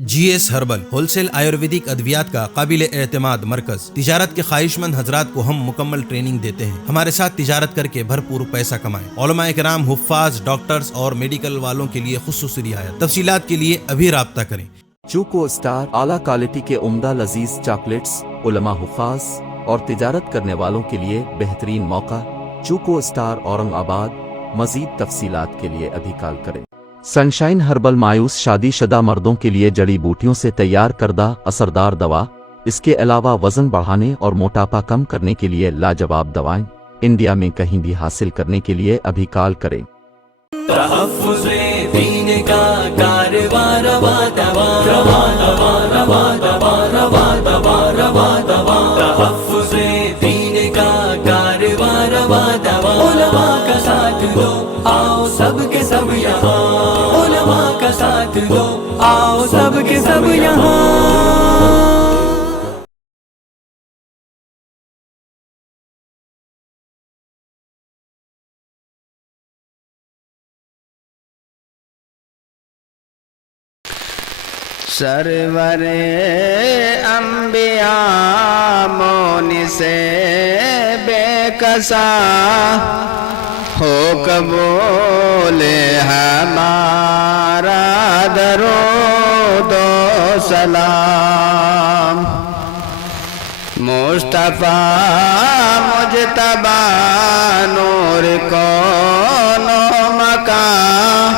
GS herbal wholesale ayurvedic ادویات کا قابل اعتماد مرکز۔ تجارت کے خواہش مند حضرات کو ہم مکمل ٹریننگ دیتے ہیں۔ ہمارے ساتھ تجارت کر کے بھرپور پیسہ کمائیں۔ علماء کرام، حفاظ، ڈاکٹرز اور میڈیکل والوں کے لیے خصوصی رعایت۔ تفصیلات کے لیے ابھی رابطہ کریں۔ چوکو اسٹار اعلیٰ کوالٹی کے عمدہ لذیذ چاکلیٹس، علماء، حفاظ اور تجارت کرنے والوں کے لیے بہترین موقع۔ چوکو اسٹار اورنگ آباد۔ مزید تفصیلات کے لیے ابھی کال کریں۔ سنشائن ہربل مایوس شادی شدہ مردوں کے لیے جڑی بوٹیوں سے تیار کردہ اثردار دوا۔ اس کے علاوہ وزن بڑھانے اور موٹاپا کم کرنے کے لیے لاجواب دوائیں۔ انڈیا میں کہیں بھی حاصل کرنے کے لیے ابھی کال کریں۔ تحفظ دین کا کارواں روا دوا روا دوا روا دوا روا دوا روا دوا تحفظ دین کا کارواں روا دوا علماء کا ساتھ دو آؤ سب کے سب یہاں علماء کا ساتھ دو آؤ سب کے سب یہاں۔ سرور انبیاء مونس بے کسا ہو قبول ہمارا درود و سلام۔ مصطفیٰ مجتبی نور کون و مکان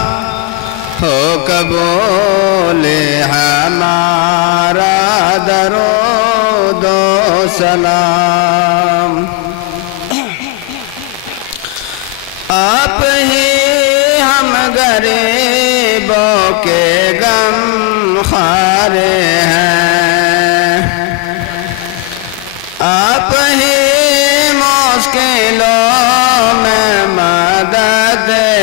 ہو قبول ہمارا درود و سلام۔ آپ ہی ہم غریبوں کے غم خوار ہیں، آپ ہی مشکلوں میں مددگار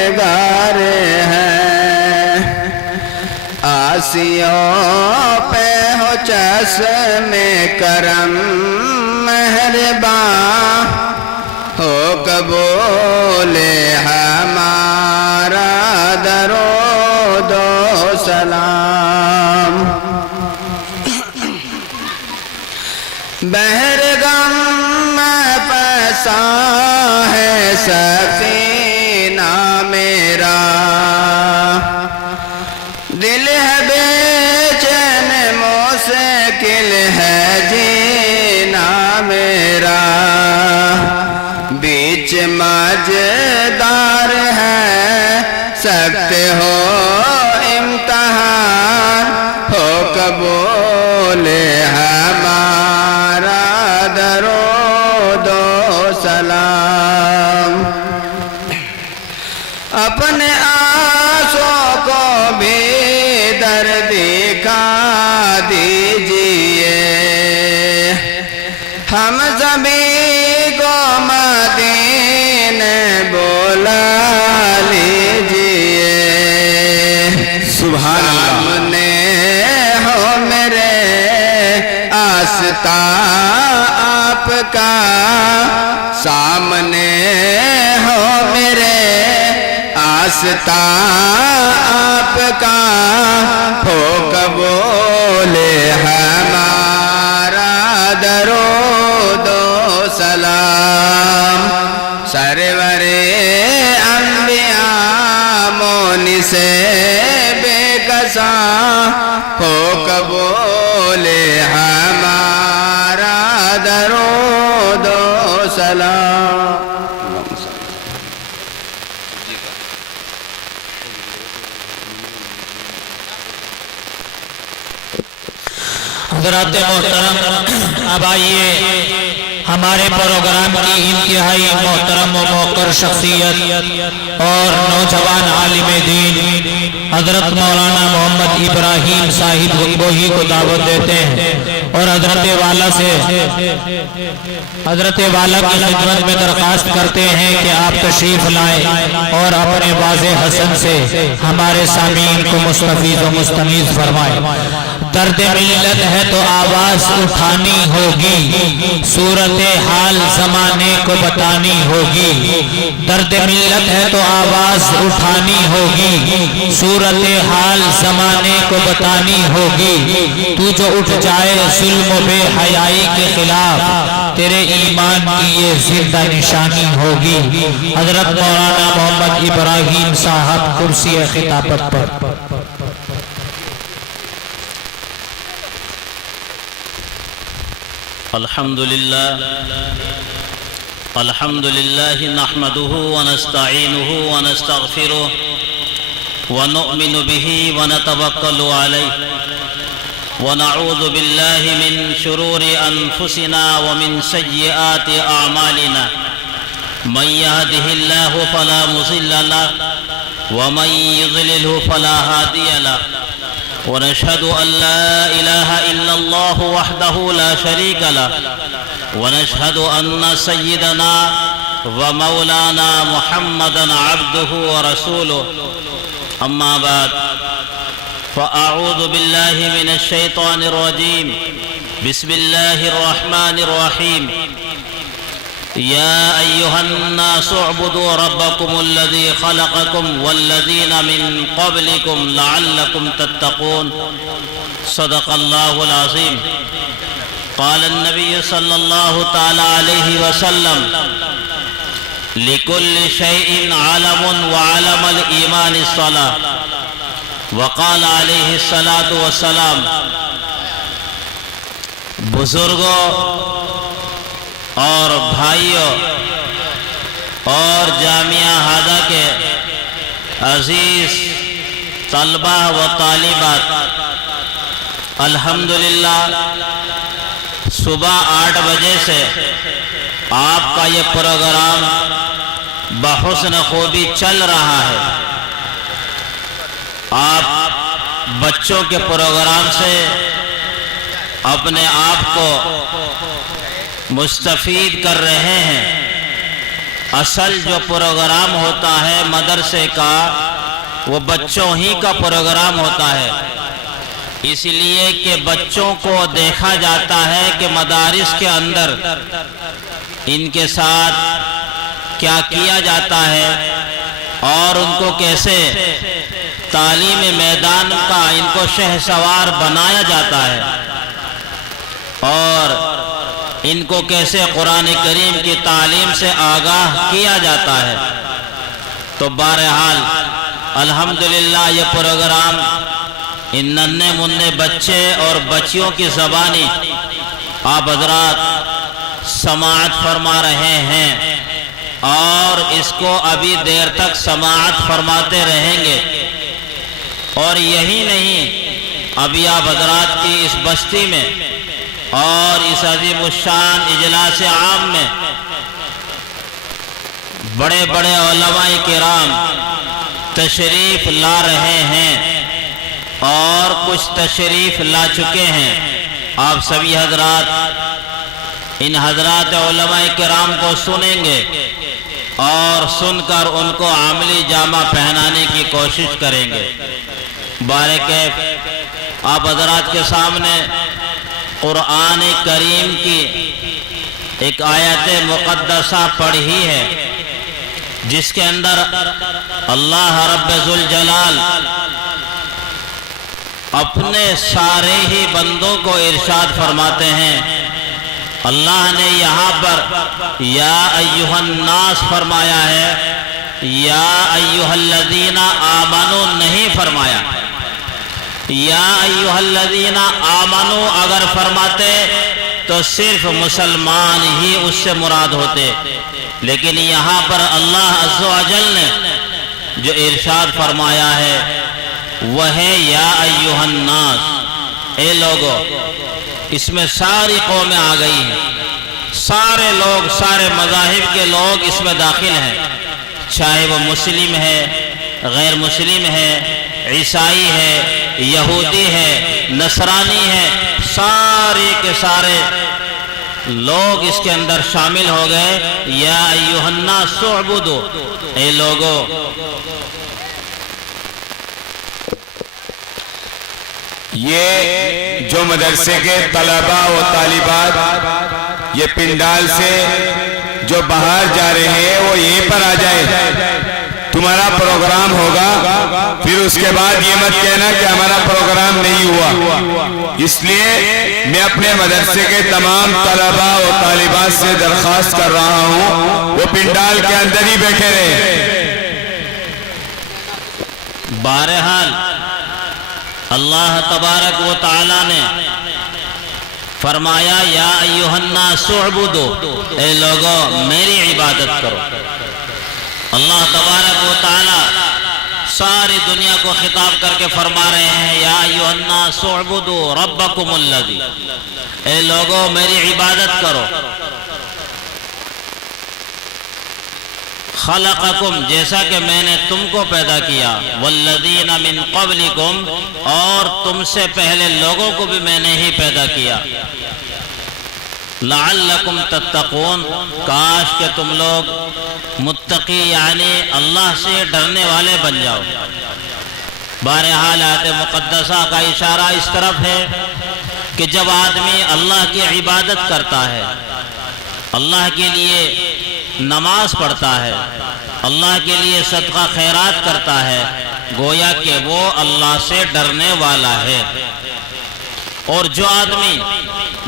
ہیں۔ آسیوں پہ ہو چشم کرم مہربان ہو قبول ہمارا درود و سلام۔ بحر غم میں پھنسا ہے سفینہ میرا، دل ہے بے چین مشکل ہے جینا میرا، بیچ مجدار ہے سخت ہو امتحان ہو قبول ہمارا درود و سلام۔ اپنے آنسوں کو بھی درد دکھا دیجئے، ہم سبھی کو مدینے بلا لیجئے۔ سبحان اللہ۔ سامنے ہو میرے آستان آپ کا، سامنے ہو میرے آستان آپ کا ہو قبول ہمارا درود و سلام۔ سرور انبیاء مونس بے کسا ہو قبول ہمارا درود و سلام۔ حضرات محترم، اب آئیے ہمارے پروگرام کی انتہائی محترم و موقر شخصیت اور نوجوان عالم دین حضرت مولانا محمد ابراہیم صاحب گنگوہی کو دعوت دیتے ہیں، اور حضرت والا کی خدمت میں درخواست کرتے ہیں کہ آپ تشریف لائیں اور اپنے واضح حسن سے ہمارے سامعین کو مستفیض و مستمیز فرمائیں۔ درد ملت ہے تو آواز اٹھانی ہوگی، صورت حال زمانے کو بتانی ہوگی، درد ملت ہے تو آواز اٹھانی ہوگی، صورت حال زمانے کو بتانی ہوگی، تو جو اٹھ جائے ظلم و بے حیائی کے خلاف تیرے ایمان کی یہ زندہ نشانی ہوگی۔ حضرت مولانا محمد ابراہیم صاحب کرسی خطابت پر۔ الحمد لله نحمده ونستعينه ونستغفره ونؤمن به ونتوكل عليه ونعوذ بالله من شرور أنفسنا ومن سيئات أعمالنا، من يهده الله فلا مضل له ومن يضلله فلا هادي له، ونشهد أن لا إله إلا الله وحده لا شريك له، ونشهد أن سيدنا ومولانا محمدا عبده ورسوله، أما بعد، فأعوذ بالله من الشيطان الرجيم، بسم الله الرحمن الرحيم، يا أيها الناس اعبدوا ربكم الذي خلقكم والذين من قبلكم لعلكم تتقون، صدق الله العظيم۔ قال النبي صلى الله تعالى عليه وسلم: لكل شيء علم وعلم الإيمان الصلاة، وقال عليه الصلاة والسلام: بزرگوں اور بھائیوں اور جامعہ ہادہ کے عزیز طلبہ و طالبات، الحمدللہ صبح 8 بجے سے آپ کا یہ پروگرام بحسن خوبی چل رہا ہے۔ آپ بچوں کے پروگرام سے اپنے آپ کو مستفید کر رہے ہیں۔ اصل جو پروگرام ہوتا ہے مدرسے کا وہ بچوں ہی کا پروگرام ہوتا ہے، اس لیے کہ بچوں کو دیکھا جاتا ہے کہ مدارس کے اندر ان کے ساتھ کیا کیا جاتا ہے اور ان کو کیسے تعلیم میدان کا ان کو شہسوار بنایا جاتا ہے اور ان کو کیسے قرآن کریم کی تعلیم سے آگاہ کیا جاتا ہے۔ تو بہرحال الحمدللہ یہ پروگرام ان ننھے منھے بچے اور بچیوں کی زبانی آپ حضرات سماعت فرما رہے ہیں اور اس کو ابھی دیر تک سماعت فرماتے رہیں گے۔ اور یہی نہیں، ابھی آپ حضرات کی اس بستی میں اور اس عظیم الشان اجلاس عام میں بڑے بڑے علماء کرام تشریف لا رہے ہیں اور کچھ تشریف لا چکے ہیں۔ آپ سبھی حضرات ان حضرات علماء کرام کو سنیں گے اور سن کر ان کو عملی جامہ پہنانے کی کوشش کریں گے۔ بارکیف آپ حضرات کے سامنے قرآن کریم کی ایک آیت مقدسہ پڑھی ہے جس کے اندر اللہ رب ذوالجلال اپنے سارے ہی بندوں کو ارشاد فرماتے ہیں۔ اللہ نے یہاں پر یا ایھا الناس فرمایا ہے، یا ایھا الذین آمنوا نہیں فرمایا۔ یا ایھا الذین آمنوا اگر فرماتے تو صرف مسلمان ہی اس سے مراد ہوتے، لیکن یہاں پر اللہ عز و جل نے جو ارشاد فرمایا ہے وہ ہے یا ایھا الناس، اے لوگو۔ اس میں ساری قومیں آ گئی ہیں، سارے لوگ، سارے مذاہب کے لوگ اس میں داخل ہیں، چاہے وہ مسلم ہے، غیر مسلم ہے، عیسائی ہے، یہودی ہے، نصرانی ہے، سارے کے سارے لوگ اس کے اندر شامل ہو گئے۔ یا ایھا الناس اعبدوا، اے لوگو۔ یہ جو مدرسے کے طلباء و طالبات یہ پنڈال سے جو باہر جا رہے ہیں وہ یہیں پر آ جائے، تمہارا پروگرام ہوگا، پھر اس کے بعد یہ مت کہنا کہ ہمارا پروگرام نہیں ہوا۔ اس لیے میں اپنے مدرسے کے تمام طلباء اور طالبات سے درخواست کر رہا ہوں وہ پنڈال کے اندر ہی بیٹھے رہے۔ بہرحال اللہ تبارک و تعالی نے فرمایا یا ایھا الناس اعبدوا، اے لوگوں میری عبادت کرو۔ اللہ تبارک و تعالی ساری دنیا کو خطاب کر کے فرما رہے ہیں یا ایھا الناس اعبدوا ربکم الذی، اے لوگوں میری عبادت کرو۔ خلقکم، جیسا کہ میں نے تم کو پیدا کیا، والذین من قبلکم، اور تم سے پہلے لوگوں کو بھی میں نے ہی پیدا کیا، لعلکم تتقون، کاش کہ تم لوگ متقی یعنی اللہ سے ڈرنے والے بن جاؤ۔ بہرحال آیت مقدسہ کا اشارہ اس طرف ہے کہ جب آدمی اللہ کی عبادت کرتا ہے، اللہ کے لیے نماز پڑھتا ہے، اللہ کے لیے صدقہ خیرات کرتا ہے، گویا کہ وہ اللہ سے ڈرنے والا ہے۔ اور جو آدمی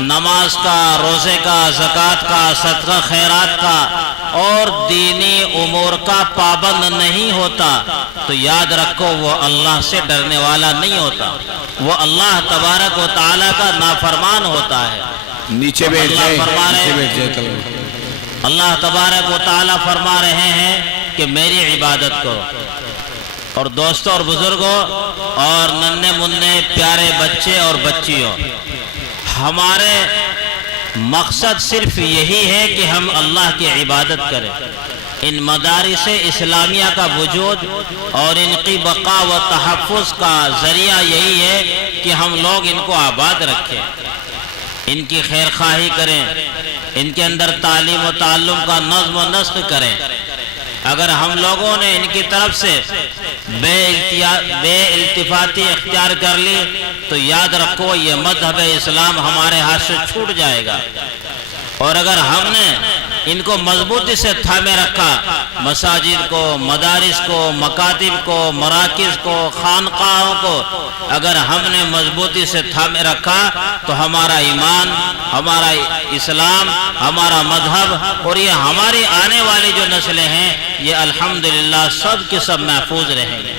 نماز کا، روزے کا، زکوٰۃ کا، صدقہ خیرات کا اور دینی امور کا پابند نہیں ہوتا تو یاد رکھو وہ اللہ سے ڈرنے والا نہیں ہوتا، وہ اللہ تبارک و تعالیٰ کا نافرمان ہوتا ہے۔ نیچے بیٹھ جائے، نیچے بیٹھ جائے۔ اللہ تبارک و تعالیٰ فرما رہے ہیں کہ میری عبادت کرو۔ اور دوستوں اور بزرگوں اور ننھے منھے پیارے بچے اور بچیوں، ہمارے مقصد صرف یہی ہے کہ ہم اللہ کی عبادت کریں۔ ان مدارس اسلامیہ کا وجود اور ان کی بقا و تحفظ کا ذریعہ یہی ہے کہ ہم لوگ ان کو آباد رکھیں، ان کی خیر خواہی کریں، ان کے اندر تعلیم و تعلم کا نظم و نسق کریں۔ اگر ہم لوگوں نے ان کی طرف سے بے التفاتی اختیار کر لی تو یاد رکھو یہ مذہب اسلام ہمارے ہاتھ سے چھوٹ جائے گا۔ اور اگر ہم نے ان کو مضبوطی سے تھامے رکھا، مساجد کو، مدارس کو، مکاتب کو، مراکز کو، خانقاہوں کو اگر ہم نے مضبوطی سے تھامے رکھا تو ہمارا ایمان، ہمارا اسلام، ہمارا مذہب اور یہ ہماری آنے والی جو نسلیں ہیں یہ الحمدللہ سب کے سب محفوظ رہیں گے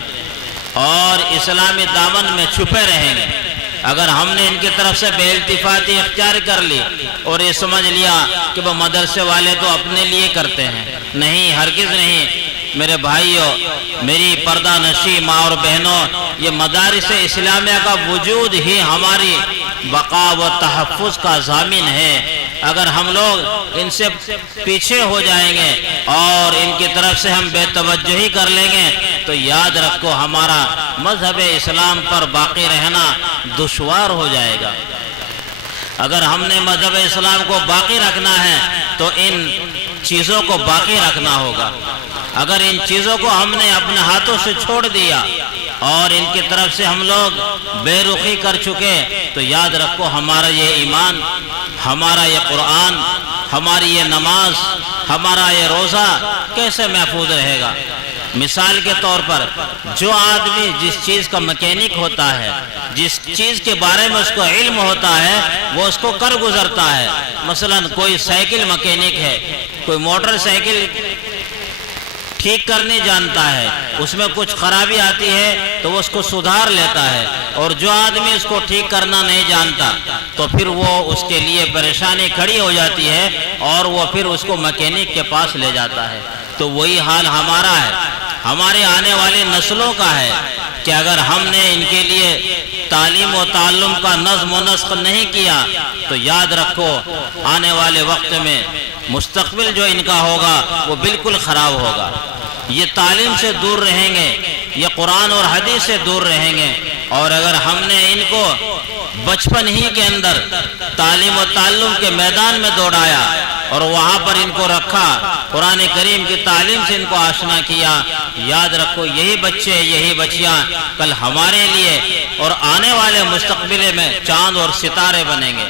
اور اسلامی دامن میں چھپے رہیں گے۔ اگر ہم نے ان کی طرف سے بے التفاتی اختیار کر لی اور یہ سمجھ لیا کہ وہ مدرسے والے تو اپنے لیے کرتے ہیں، نہیں، ہرگز نہیں میرے بھائیوں، میری پردہ نشی ماں اور بہنوں، یہ مدارس اسلامیہ کا وجود ہی ہماری بقا و تحفظ کا ضامن ہے۔ اگر ہم لوگ ان سے پیچھے ہو جائیں گے اور ان کی طرف سے ہم بے توجہی کر لیں گے تو یاد رکھو ہمارا مذہب اسلام پر باقی رہنا دشوار ہو جائے گا۔ اگر ہم نے مذہب اسلام کو باقی رکھنا ہے تو ان چیزوں کو باقی رکھنا ہوگا۔ اگر ان چیزوں کو ہم نے اپنے ہاتھوں سے چھوڑ دیا اور ان کی طرف سے ہم لوگ بے رخی کر چکے تو یاد رکھو ہمارا یہ ایمان، ہمارا یہ قرآن، ہماری یہ نماز، ہمارا یہ روزہ کیسے محفوظ رہے گا؟ مثال کے طور پر جو آدمی جس چیز کا مکینک ہوتا ہے، جس چیز کے بارے میں اس کو علم ہوتا ہے وہ اس کو کر گزرتا ہے۔ مثلا کوئی سائیکل مکینک ہے، کوئی موٹر سائیکل ٹھیک کرنے جانتا ہے، اس میں کچھ خرابی آتی ہے تو وہ اس کو سدھار لیتا ہے، اور جو آدمی اس کو ٹھیک کرنا نہیں جانتا تو پھر وہ اس کے لیے پریشانی کھڑی ہو جاتی ہے اور وہ پھر اس کو مکینک کے پاس لے جاتا ہے۔ تو وہی حال ہمارا ہے، ہمارے آنے والی نسلوں کا ہے کہ اگر ہم نے ان کے لیے تعلیم و تعلم کا نظم و نسق نہیں کیا تو یاد رکھو آنے والے وقت میں مستقبل جو ان کا ہوگا وہ بالکل خراب ہوگا۔ یہ تعلیم سے دور رہیں گے، یہ قرآن اور حدیث سے دور رہیں گے، اور اگر ہم نے ان کو بچپن ہی کے اندر تعلیم و تعلم کے میدان میں دوڑایا اور وہاں پر ان کو رکھا، قرآن کریم کی تعلیم سے ان کو آشنا کیا، یاد رکھو یہی بچے، یہی بچیاں کل ہمارے لیے اور آنے والے مستقبل میں چاند اور ستارے بنیں گے۔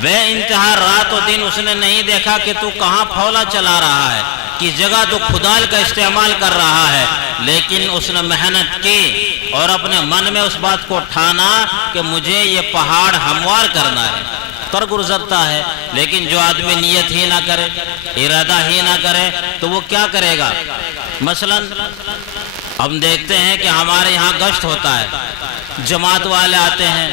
بے انتہا رات و دن اس نے نہیں دیکھا کہ تو کہاں پھولا چلا رہا ہے، کس جگہ تو کھدال کا استعمال کر رہا ہے، لیکن اس نے محنت کی اور اپنے من میں اس بات کو ٹھانا کہ مجھے یہ پہاڑ ہموار کرنا ہے، کر گزرتا ہے۔ لیکن جو آدمی نیت ہی نہ کرے، ارادہ ہی نہ کرے، تو وہ کیا کرے گا؟ مثلا ہم دیکھتے ہیں کہ ہمارے یہاں گشت ہوتا ہے، جماعت والے آتے ہیں،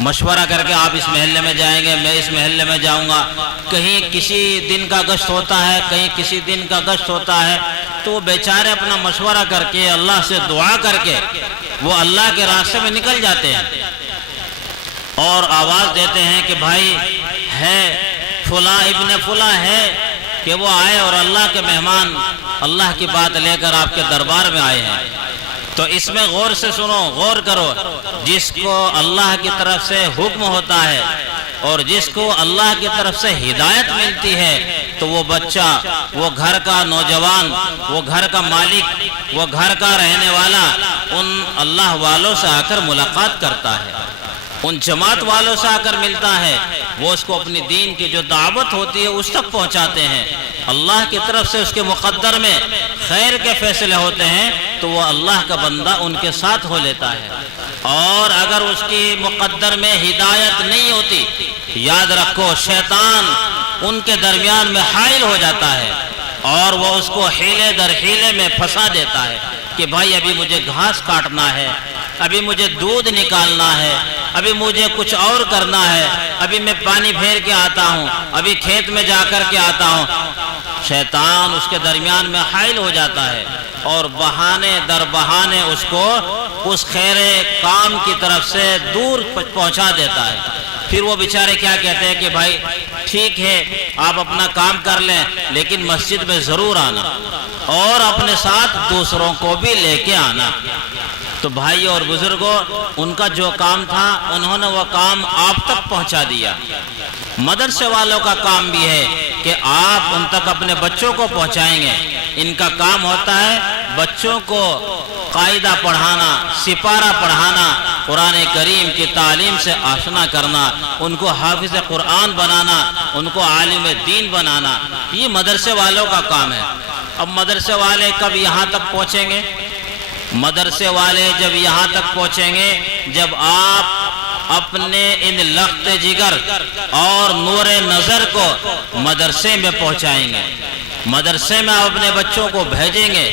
مشورہ کر کے آپ اس محلے میں جائیں گے، میں اس محلے میں جاؤں گا، کہیں کسی دن کا گشت ہوتا ہے، کہیں کسی دن کا گشت ہوتا ہے، تو وہ بیچارے اپنا مشورہ کر کے اللہ سے دعا کر کے وہ اللہ کے راستے میں نکل جاتے ہیں اور آواز دیتے ہیں کہ بھائی ہے فلاں ابن فلاں ہے کہ وہ آئے اور اللہ کے مہمان اللہ کی بات لے کر آپ کے دربار میں آئے ہیں۔ تو اس میں غور سے سنو، غور کرو، جس کو اللہ کی طرف سے حکم ہوتا ہے اور جس کو اللہ کی طرف سے ہدایت ملتی ہے تو وہ بچہ، وہ گھر کا نوجوان، وہ گھر کا مالک، وہ گھر کا رہنے والا ان اللہ والوں سے آ کر ملاقات کرتا ہے، ان جماعت والوں سے آ کر ملتا ہے، وہ اس کو اپنی دین کی جو دعوت ہوتی ہے اس تک پہنچاتے ہیں، اللہ کی طرف سے اس کے مقدر میں خیر کے فیصلے ہوتے ہیں تو وہ اللہ کا بندہ ان کے ساتھ ہو لیتا ہے، اور اگر اس کی مقدر میں ہدایت نہیں ہوتی، یاد رکھو شیطان ان کے درمیان میں حائل ہو جاتا ہے اور وہ اس کو حیلے در حیلے میں پھنسا دیتا ہے کہ بھائی ابھی مجھے گھاس کاٹنا ہے، ابھی مجھے دودھ نکالنا ہے، ابھی مجھے کچھ اور کرنا ہے، ابھی میں پانی پھیر کے آتا ہوں، ابھی کھیت میں جا کر کے آتا ہوں۔ شیطان اس کے درمیان میں حائل ہو جاتا ہے اور بہانے در بہانے اس کو اس خیر کام کی طرف سے دور پہنچا دیتا ہے۔ پھر وہ بیچارے کیا کہتے ہیں کہ بھائی ٹھیک ہے آپ اپنا کام کر لیں لیکن مسجد میں ضرور آنا اور اپنے ساتھ دوسروں کو بھی لے کے آنا۔ تو بھائی اور بزرگوں، ان کا جو کام تھا انہوں نے وہ کام آپ تک پہنچا دیا۔ مدرسے والوں کا کام بھی ہے کہ آپ ان تک اپنے بچوں کو پہنچائیں گے۔ ان کا کام ہوتا ہے بچوں کو قاعدہ پڑھانا، سپارہ پڑھانا، قرآن کریم کی تعلیم سے آشنا کرنا، ان کو حافظ قرآن بنانا، ان کو عالم دین بنانا، یہ مدرسے والوں کا کام ہے۔ اب مدرسے والے کب یہاں تک پہنچیں گے؟ مدرسے والے جب یہاں تک پہنچیں گے جب آپ اپنے ان لخت جگر اور نور نظر کو مدرسے میں پہنچائیں گے، مدرسے میں آپ اپنے بچوں کو بھیجیں گے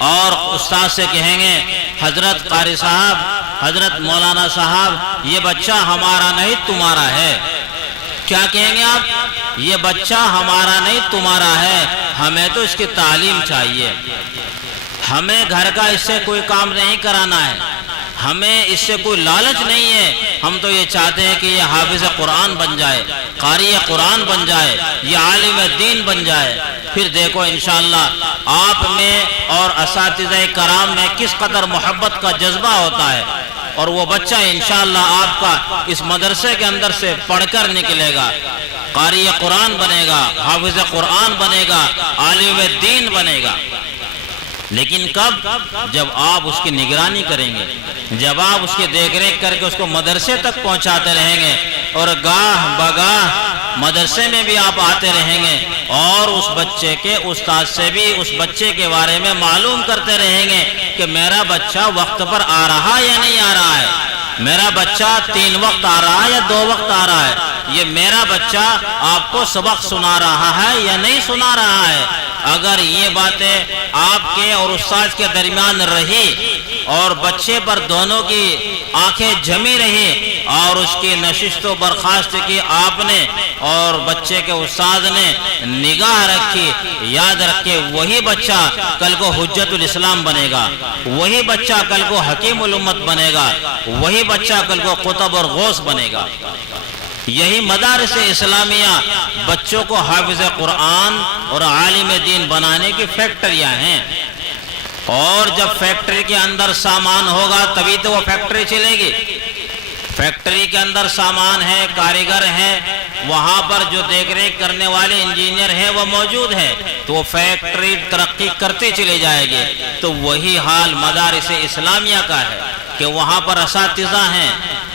اور استاد سے کہیں گے حضرت قاری صاحب، حضرت مولانا صاحب، یہ بچہ ہمارا نہیں تمہارا ہے۔ کیا کہیں گے آپ؟ یہ بچہ ہمارا نہیں تمہارا ہے، ہمیں تو اس کی تعلیم چاہیے، ہمیں گھر کا اس سے کوئی کام نہیں کرانا ہے، ہمیں اس سے کوئی لالچ نہیں ہے، ہم تو یہ چاہتے ہیں کہ یہ حافظ قرآن بن جائے، قاری قرآن بن جائے، یہ عالم دین بن جائے۔ پھر دیکھو انشاءاللہ آپ میں اور اساتذہ کرام میں کس قدر محبت کا جذبہ ہوتا ہے، اور وہ بچہ انشاءاللہ آپ کا اس مدرسے کے اندر سے پڑھ کر نکلے گا، قاری قرآن بنے گا، حافظ قرآن بنے گا، عالم دین بنے گا۔ لیکن کب؟ جب آپ اس کی نگرانی کریں گے، جب آپ اس کی دیکھ ریکھ کر کے اس کو مدرسے تک پہنچاتے رہیں گے اور گاہ بگاہ مدرسے میں بھی آپ آتے رہیں گے اور اس بچے کے استاد سے بھی اس بچے کے بارے میں معلوم کرتے رہیں گے کہ میرا بچہ وقت پر آ رہا یا نہیں آ رہا ہے، میرا بچہ 3 وقت آ رہا ہے یا 2 وقت آ رہا ہے، یہ میرا بچہ آپ کو سبق سنا رہا ہے یا نہیں سنا رہا ہے۔ اگر یہ باتیں آپ کے اور استاد کے درمیان رہی اور بچے پر دونوں کی آنکھیں جمی رہی اور اس کی نشست و برخاست کی آپ نے اور بچے کے استاد نے نگاہ رکھی، یاد رکھے وہی بچہ کل کو حجت الاسلام بنے گا، وہی بچہ کل کو حکیم الامت بنے گا، وہی بچہ کل کو قطب اور غوث بنے گا۔ یہی مدارس اسلامیہ بچوں کو حافظ قرآن اور عالم دین بنانے کی فیکٹریاں ہیں، اور جب فیکٹری کے اندر سامان ہوگا تبھی تو وہ فیکٹری چلے گی۔ فیکٹری کے اندر سامان ہے، کاریگر ہیں، وہاں پر جو دیکھ ریکھ کرنے والے انجینئر ہیں وہ موجود ہیں تو وہ فیکٹری ترقی کرتے چلے جائے گی۔ تو وہی حال مدارس اسلامیہ کا ہے کہ وہاں پر اساتذہ ہیں،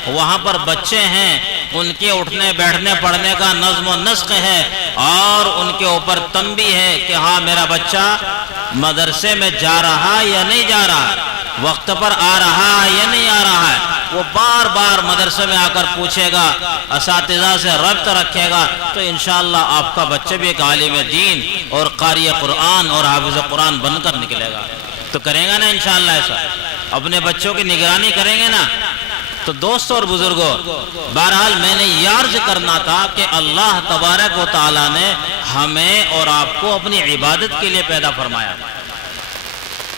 وہاں پر بچے ہیں، ان کے اٹھنے بیٹھنے پڑھنے کا نظم و نسق ہے، اور ان کے اوپر تنبیہ ہے کہ ہاں میرا بچہ مدرسے میں جا رہا یا نہیں جا رہا، وقت پر آ رہا ہے یا نہیں آ رہا ہے۔ وہ بار بار مدرسے میں آ کر پوچھے گا، اساتذہ سے ربط رکھے گا، تو انشاءاللہ آپ کا بچہ بھی ایک عالم دین اور قاری قرآن اور حافظ قرآن بن کر نکلے گا۔ تو کریں گا نا انشاءاللہ ایسا، اپنے بچوں کی نگرانی کریں گے نا۔ تو دوستوں اور بزرگوں، بہرحال میں نے یہ عرض کرنا تھا کہ اللہ تبارک و تعالیٰ نے ہمیں اور آپ کو اپنی عبادت کے لیے پیدا فرمایا۔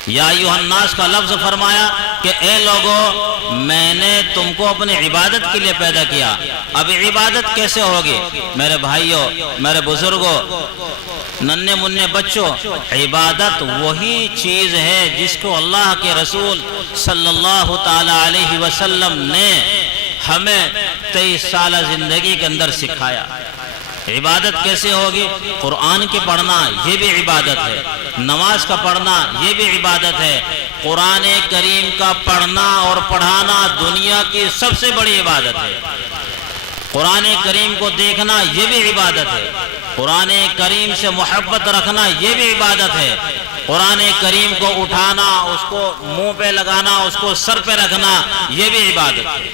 یا ایھا الناس کا لفظ فرمایا کہ اے لوگوں، میں نے تم کو اپنی عبادت کے لیے پیدا کیا۔ اب عبادت کیسے ہوگی؟ میرے بھائیوں، میرے بزرگوں، ننھے منھے بچوں، عبادت وہی چیز ہے جس کو اللہ کے رسول صلی اللہ تعالی علیہ وسلم نے ہمیں 23 سالہ زندگی کے اندر سکھایا۔ عبادت کیسے ہوگی؟ قرآن کے پڑھنا یہ بھی عبادت ہے، نماز کا پڑھنا یہ بھی عبادت ہے، قرآن کریم کا پڑھنا اور پڑھانا دنیا کی سب سے بڑی عبادت ہے۔ قرآن کریم کو دیکھنا یہ بھی عبادت ہے، قرآن کریم سے محبت رکھنا یہ بھی عبادت ہے، قرآن کریم کو اٹھانا، اس کو منہ پہ لگانا، اس کو سر پہ رکھنا یہ بھی عبادت ہے۔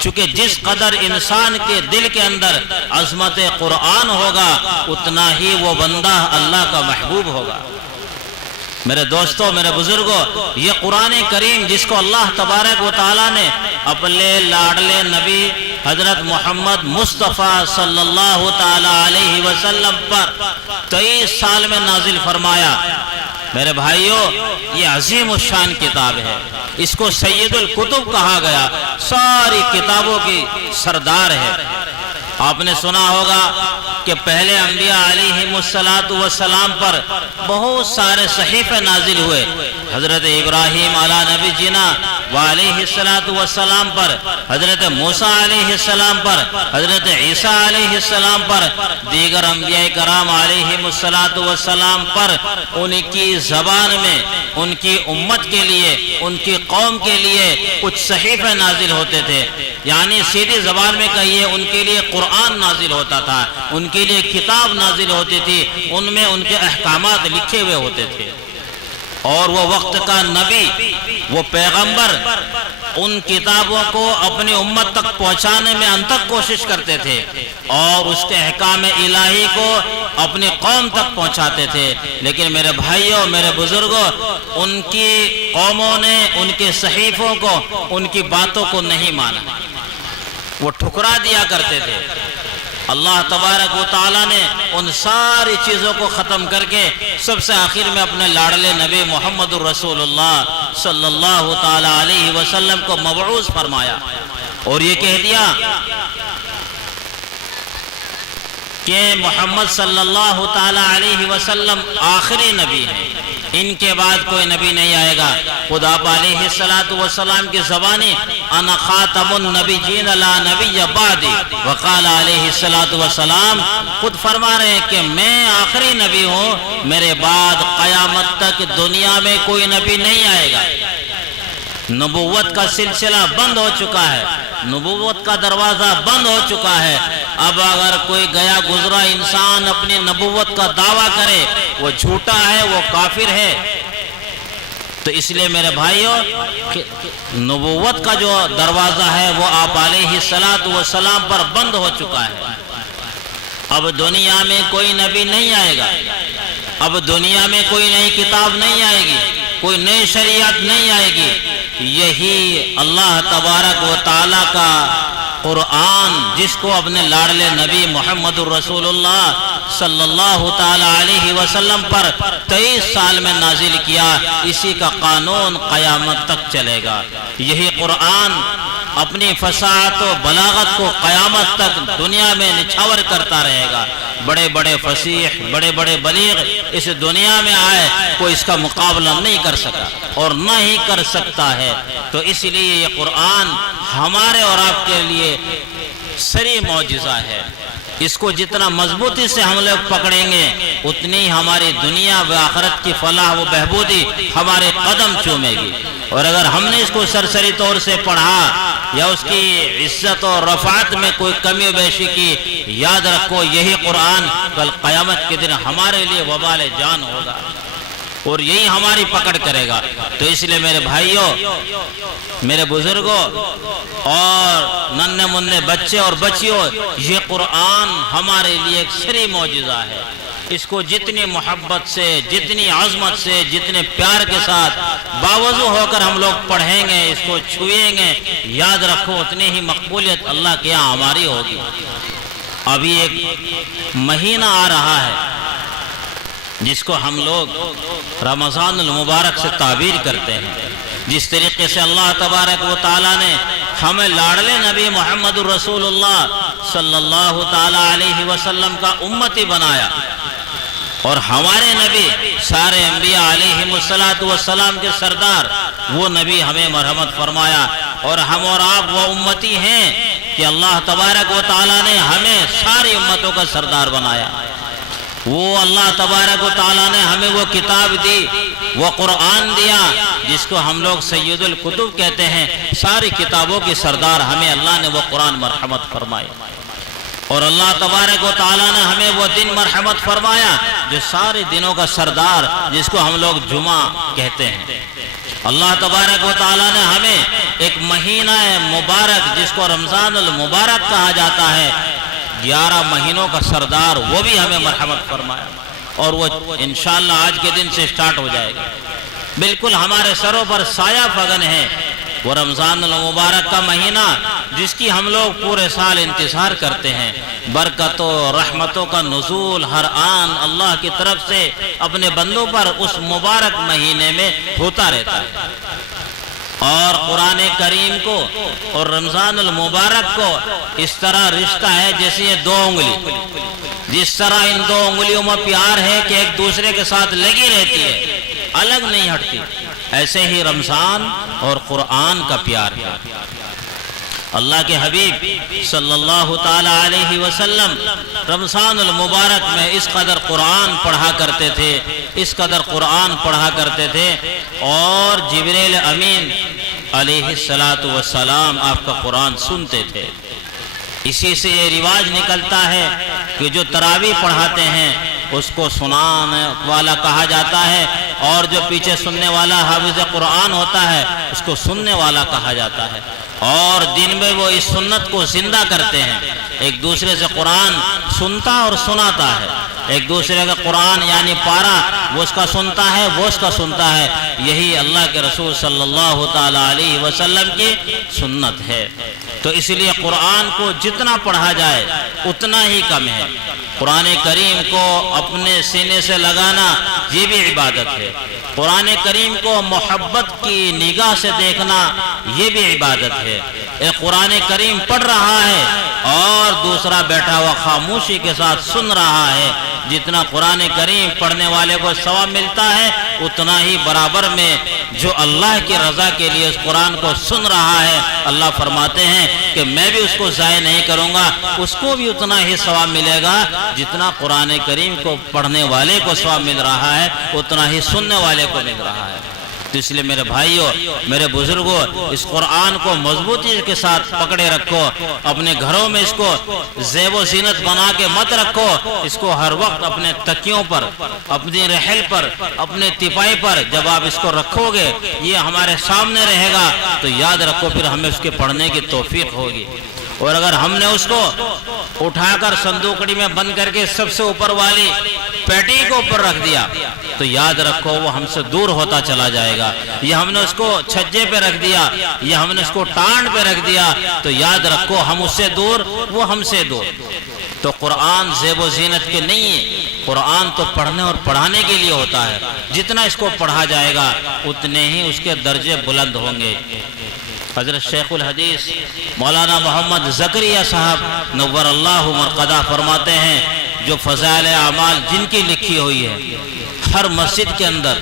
چونکہ جس قدر انسان کے دل کے اندر عظمت قرآن ہوگا، اتنا ہی وہ بندہ اللہ کا محبوب ہوگا۔ میرے دوستوں، میرے بزرگوں، یہ قرآن کریم جس کو اللہ تبارک و تعالیٰ نے اپنے لاڈلے نبی حضرت محمد مصطفیٰ صلی اللہ تعالی علیہ وسلم پر 23 سال میں نازل فرمایا، میرے بھائیوں، یہ عظیم الشان کتاب ہے۔ اس کو سید الکتب کہا گیا، ساری کتابوں کی سردار ہے۔ آپ نے سنا ہوگا کہ پہلے انبیاء علیہ السلام پر بہت سارے صحیفے نازل ہوئے۔ حضرت ابراہیم علی نبی جینا وعلیہ السلام پر، حضرت موسیٰ علیہ السلام پر، حضرت عیسیٰ علیہ السلام پر، دیگر انبیاء کرام علیہ السلام پر ان کی زبان میں، ان کی امت کے لیے، ان کی قوم کے لیے کچھ صحیفے نازل ہوتے تھے۔ یعنی سیدھی زبان میں کہیے، ان کے لیے قرآن نازل ہوتا تھا، ان کے لیے کتاب نازل ہوتی تھی، ان میں ان کے احکامات لکھے ہوئے ہوتے تھے، اور وہ وقت کا نبی، وہ پیغمبر ان کتابوں کو اپنی امت تک پہنچانے میں انتھک کوشش کرتے تھے، اور اس کے احکام الہی کو اپنی قوم تک پہنچاتے تھے۔ لیکن میرے بھائیوں، میرے بزرگوں، ان کی قوموں نے ان کے صحیفوں کو، ان کی باتوں کو نہیں مانا، وہ ٹھکرا دیا کرتے تھے۔ اللہ تبارک و تعالیٰ نے ان ساری چیزوں کو ختم کر کے سب سے آخر میں اپنے لاڈلے نبی محمد الرسول اللہ صلی اللہ تعالی علیہ وسلم کو مبعوث فرمایا، اور یہ کہہ دیا کہ محمد صلی اللہ تعالی علیہ وسلم آخری نبی ہیں، ان کے بعد کوئی نبی نہیں آئے گا۔ خدا علیہ السلام کی زبانی انا خاتم النبیین لا نبی بعدی، وقال علیہ السلام خود فرما رہے ہیں کہ میں آخری نبی ہوں، میرے بعد قیامت تک دنیا میں کوئی نبی نہیں آئے گا۔ نبوت کا سلسلہ بند ہو چکا ہے، نبوت کا دروازہ بند ہو چکا ہے۔ اب اگر کوئی گیا گزرا انسان اپنی نبوت کا دعویٰ کرے، وہ جھوٹا ہے، وہ کافر ہے۔ تو اس لیے میرے بھائیوں، نبوت کا جو دروازہ ہے وہ آپ علیہ السلام پر بند ہو چکا ہے۔ اب دنیا میں کوئی نبی نہیں آئے گا، اب دنیا میں کوئی نئی کتاب نہیں آئے گی، کوئی نئی شریعت نہیں آئے گی۔ یہی اللہ تبارک و تعالیٰ کا قرآن، جس کو اپنے لاڈلے نبی محمد الرسول اللہ صلی اللہ تعالی علیہ وسلم پر 23 سال میں نازل کیا، اسی کا قانون قیامت تک چلے گا۔ یہی قرآن اپنی فصاحت و بلاغت کو قیامت تک دنیا میں نچھاور کرتا رہے گا۔ بڑے بڑے فصیح، بڑے بڑے بلیغ اس دنیا میں آئے، کوئی اس کا مقابلہ نہیں کر سکا اور نہ ہی کر سکتا ہے۔ تو اس لیے یہ قرآن ہمارے اور آپ کے لیے سری معجزہ ہے۔ اس کو جتنا مضبوطی سے ہم لوگ پکڑیں گے، اتنی ہماری دنیا و آخرت کی فلاح و بہبودی ہمارے قدم چومے گی۔ اور اگر ہم نے اس کو سرسری طور سے پڑھا یا اس کی عزت اور رفعت میں کوئی کمی و بیشی کی، یاد رکھو یہی قرآن کل قیامت کے دن ہمارے لیے وبال جان ہوگا اور یہی ہماری پکڑ کرے گا۔ تو اس لیے میرے بھائیوں، میرے بزرگوں اور ننھے منھے بچے اور بچیوں، یہ قرآن ہمارے لیے ایک سری معجزہ ہے۔ اس کو جتنی محبت سے، جتنی عظمت سے، جتنے پیار کے ساتھ باوضو ہو کر ہم لوگ پڑھیں گے، اس کو چھوئیں گے، یاد رکھو اتنی ہی مقبولیت اللہ کے یہاں ہماری ہوگی۔ ابھی ایک مہینہ آ رہا ہے جس کو ہم لوگ رمضان المبارک سے تعبیر کرتے ہیں۔ جس طریقے سے اللہ تبارک و تعالیٰ نے ہمیں لاڈلے نبی محمد الرسول اللہ صلی اللہ تعالیٰ علیہ وسلم کا امتی بنایا، اور ہمارے نبی سارے انبیاء علیہم السلام کے سردار وہ نبی ہمیں مرحمت فرمایا، اور ہم اور آپ وہ امتی ہیں کہ اللہ تبارک و تعالیٰ نے ہمیں ساری امتوں کا سردار بنایا۔ وہ اللہ تبارک و تعالیٰ نے ہمیں وہ کتاب دی، وہ قرآن دیا جس کو ہم لوگ سید الکتب کہتے ہیں۔ ساری کتابوں کی سردار ہمیں اللہ نے وہ قرآن مرحمت فرمائی، اور اللہ تبارک و تعالیٰ نے ہمیں وہ دن مرحمت فرمایا جو سارے دنوں کا سردار، جس کو ہم لوگ جمعہ کہتے ہیں۔ اللہ تبارک و تعالیٰ نے ہمیں ایک مہینہ مبارک جس کو رمضان المبارک کہا جاتا ہے، 11 مہینوں کا سردار، وہ بھی ہمیں مرحمت فرمایا، اور وہ انشاءاللہ آج کے دن سے سٹارٹ ہو جائے گا۔ بالکل ہمارے سروں پر سایہ فگن ہے وہ رمضان المبارک کا مہینہ، جس کی ہم لوگ پورے سال انتظار کرتے ہیں۔ برکتوں رحمتوں کا نزول ہر آن اللہ کی طرف سے اپنے بندوں پر اس مبارک مہینے میں ہوتا رہتا ہے، اور قرآن کریم کو اور رمضان المبارک کو اس طرح رشتہ ہے جیسے یہ 2 انگلی، جس طرح ان 2 انگلیوں میں پیار ہے کہ ایک دوسرے کے ساتھ لگی رہتی ہے، الگ نہیں ہٹتی، ایسے ہی رمضان اور قرآن کا پیار ہے۔ اللہ کے حبیب صلی اللہ تعالی علیہ وسلم رمضان المبارک میں اس قدر قرآن پڑھا کرتے تھے، اس قدر قرآن پڑھا کرتے تھے، اور جبریل امین علیہ السلام آپ کا قرآن سنتے تھے۔ اسی سے یہ رواج نکلتا ہے کہ جو تراویح پڑھاتے ہیں اس کو سنانے والا کہا جاتا ہے، اور جو پیچھے سننے والا حافظ قرآن ہوتا ہے اس کو سننے والا کہا جاتا ہے، اور دن میں وہ اس سنت کو زندہ کرتے ہیں، ایک دوسرے سے قرآن سنتا اور سناتا ہے، ایک دوسرے کا قرآن یعنی پارا وہ اس کا سنتا ہے، وہ اس کا سنتا ہے۔ یہی اللہ کے رسول صلی اللہ تعالی علیہ وسلم کی سنت ہے۔ تو اس لیے قرآن کو جتنا پڑھا جائے اتنا ہی کم ہے۔ قرآن کریم کو اپنے سینے سے لگانا یہ بھی عبادت ہے، قرآن کریم کو محبت کی نگاہ سے دیکھنا یہ بھی عبادت ہے۔ ایک قرآن کریم پڑھ رہا ہے اور دوسرا بیٹھا ہوا خاموشی کے ساتھ سن رہا ہے، جتنا قرآن کریم پڑھنے والے کو ثواب ملتا ہے اتنا ہی برابر میں جو اللہ کی رضا کے لیے اس قرآن کو سن رہا ہے، اللہ فرماتے ہیں کہ میں بھی اس کو ضائع نہیں کروں گا، اس کو بھی اتنا ہی ثواب ملے گا جتنا قرآن کریم کو پڑھنے والے کو ثواب مل رہا ہے اتنا ہی سننے والے کو مل رہا ہے۔ تو اس لیے میرے بھائیوں، میرے بزرگوں، اس قرآن کو مضبوطی کے ساتھ پکڑے رکھو، اپنے گھروں میں اس کو زیب و زینت بنا کے مت رکھو، اس کو ہر وقت اپنے تکیوں پر، اپنی رحل پر، اپنے تپائی پر جب آپ اس کو رکھو گے یہ ہمارے سامنے رہے گا، تو یاد رکھو پھر ہمیں اس کے پڑھنے کی توفیق ہوگی۔ اور اگر ہم نے اس کو اٹھا کر صندوقڑی میں بند کر کے سب سے اوپر والی پیٹی کو اوپر رکھ دیا تو یاد رکھو وہ ہم سے دور ہوتا چلا جائے گا، یا ہم نے اس کو چھجے پہ رکھ دیا، یا ہم نے اس کو ٹانڈ پہ رکھ دیا تو یاد رکھو ہم اس سے دور، وہ ہم سے دور۔ تو قرآن زیب و زینت کے نہیں ہے، قرآن تو پڑھنے اور پڑھانے کے لیے ہوتا ہے، جتنا اس کو پڑھا جائے گا اتنے ہی اس کے درجے بلند ہوں گے۔ حضرت شیخ الحدیث مولانا محمد زکریا صاحب نور اللہ مرقدہ فرماتے ہیں جو فضائل اعمال جن کی لکھی ہوئی ہے، ہر مسجد کے اندر،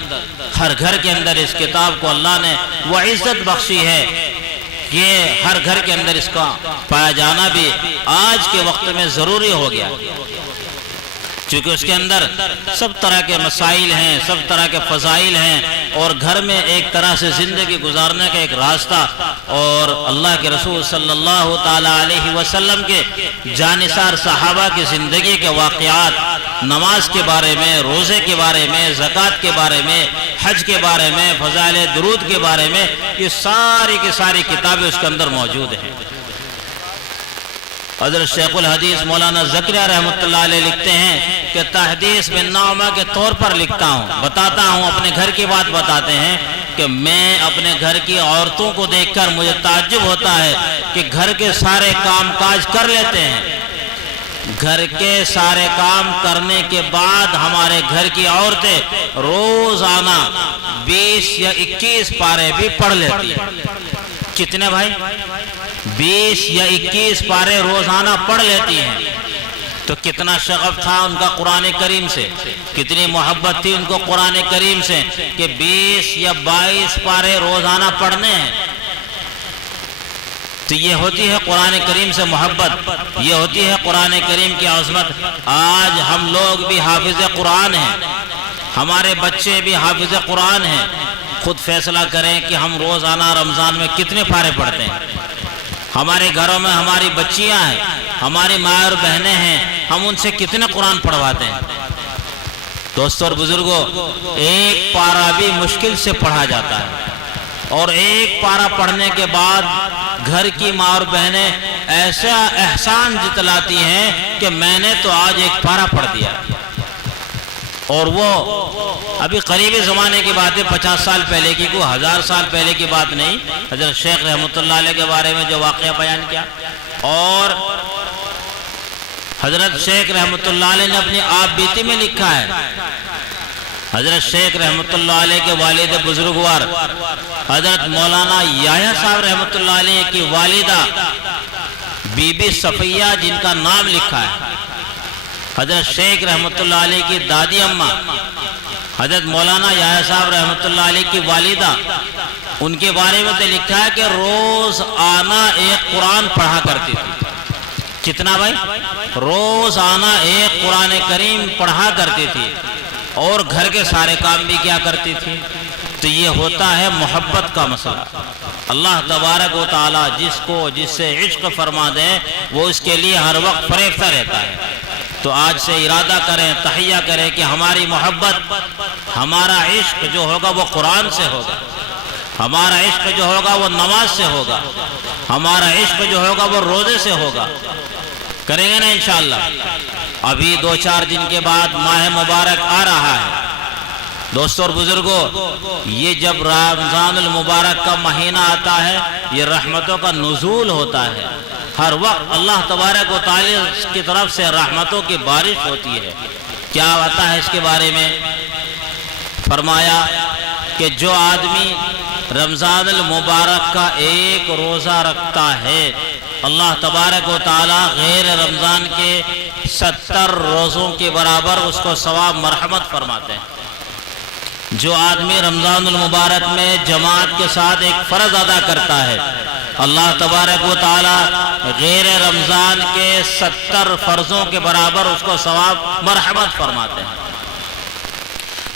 ہر گھر کے اندر اس کتاب کو اللہ نے وہ عزت بخشی ہے کہ ہر گھر کے اندر اس کا پایا جانا بھی آج کے وقت میں ضروری ہو گیا، چونکہ اس کے اندر سب طرح کے مسائل ہیں، سب طرح کے فضائل ہیں، اور گھر میں ایک طرح سے زندگی گزارنے کا ایک راستہ، اور اللہ کے رسول صلی اللہ تعالی علیہ وسلم کے جانثار صحابہ کی زندگی کے واقعات، نماز کے بارے میں، روزے کے بارے میں، زکوٰۃ کے بارے میں، حج کے بارے میں، فضائل درود کے بارے میں، یہ ساری کی ساری کتابیں اس کے اندر موجود ہیں۔ حضرت شیخ الحدیث مولانا زکریا رحمۃ اللہ علیہ لکھتے ہیں کہ تحدیث بن نعمہ کے طور پر لکھتا ہوں، بتاتا ہوں، اپنے گھر کی بات بتاتے ہیں کہ میں اپنے گھر کی عورتوں کو دیکھ کر مجھے تعجب ہوتا ہے کہ گھر کے سارے کام کاج کر لیتے ہیں، گھر کے سارے کام کرنے کے بعد ہمارے گھر کی عورتیں روزانہ 20 یا 21 پارے بھی پڑھ لیتی ہیں۔ کتنے بھائی؟ 20 یا 21 پارے روزانہ پڑھ لیتی ہیں۔ تو کتنا شغف تھا ان کا قرآن کریم سے، کتنی محبت تھی ان کو قرآن کریم سے کہ 20 یا 22 پارے روزانہ پڑھنے ہیں۔ تو یہ ہوتی ہے قرآن کریم سے محبت، یہ ہوتی ہے قرآن کریم کی عظمت۔ آج ہم لوگ بھی حافظ قرآن ہیں، ہمارے بچے بھی حافظ قرآن ہیں۔ خود فیصلہ کریں کہ ہم روزانہ رمضان میں کتنے پارے پڑھتے ہیں۔ ہمارے گھروں میں ہماری بچیاں ہیں، ہماری ماں اور بہنیں ہیں، ہم ان سے کتنے قرآن پڑھواتے ہیں۔ دوستوں اور بزرگوں، ایک پارہ بھی مشکل سے پڑھا جاتا ہے، اور ایک پارہ پڑھنے کے بعد گھر کی ماں اور بہنیں ایسا احسان جتلاتی ہیں کہ میں نے تو آج ایک پارہ پڑھ دیا، اور وہ ابھی قریبی زمانے کی بات ہے، 50 سال پہلے کی، کوئی 1000 سال پہلے کی بات نہیں۔ حضرت شیخ رحمۃ اللہ علیہ کے بارے میں جو واقعہ بیان کیا، اور حضرت شیخ رحمۃ اللہ علیہ نے اپنی آپ بیتی میں لکھا ہے۔ حضرت شیخ رحمۃ اللہ علیہ کے والد بزرگوار حضرت مولانا یحییٰ صاحب رحمۃ اللہ علیہ کی والدہ بی بی صفیہ، جن کا نام لکھا ہے، حضرت شیخ رحمۃ اللہ علیہ کی دادی اماں حضرت مولانا یحییٰ صاحب رحمۃ اللہ علیہ کی والدہ، ان کے بارے میں تو لکھا ہے کہ روز آنا ایک قرآن پڑھا کرتی تھی۔ کتنا بھائی؟ روز آنا ایک قرآن کریم پڑھا کرتی تھی، اور گھر کے سارے کام بھی کیا کرتی تھی۔ تو یہ ہوتا ہے محبت کا مسئلہ۔ اللہ تبارک و تعالی جس سے عشق فرما دے وہ اس کے لیے ہر وقت فریفتہ رہتا ہے۔ تو آج سے ارادہ کریں، تحیہ کریں کہ ہماری محبت، ہمارا عشق جو ہوگا وہ قرآن سے ہوگا، ہمارا عشق جو ہوگا وہ نماز سے ہوگا، ہمارا عشق جو ہوگا وہ روزے سے ہوگا۔ کریں گے نا انشاءاللہ؟ ابھی 2-4 دن کے بعد ماہ مبارک آ رہا ہے۔ دوستوں اور بزرگوں، یہ جب رمضان المبارک کا مہینہ آتا ہے، یہ رحمتوں کا نزول ہوتا ہے۔ ہر وقت اللہ تبارک و تعالی کی طرف سے رحمتوں کی بارش ہوتی ہے۔ کیا آتا ہے اس کے بارے میں؟ فرمایا کہ جو آدمی رمضان المبارک کا ایک روزہ رکھتا ہے، اللہ تبارک و تعالی غیر رمضان کے 70 روزوں کے برابر اس کو ثواب مرحمت فرماتے ہیں۔ جو آدمی رمضان المبارک میں جماعت کے ساتھ ایک فرض ادا کرتا ہے، اللہ تبارک و تعالی غیر رمضان کے 70 فرضوں کے برابر اس کو ثواب مرحمت فرماتے ہیں۔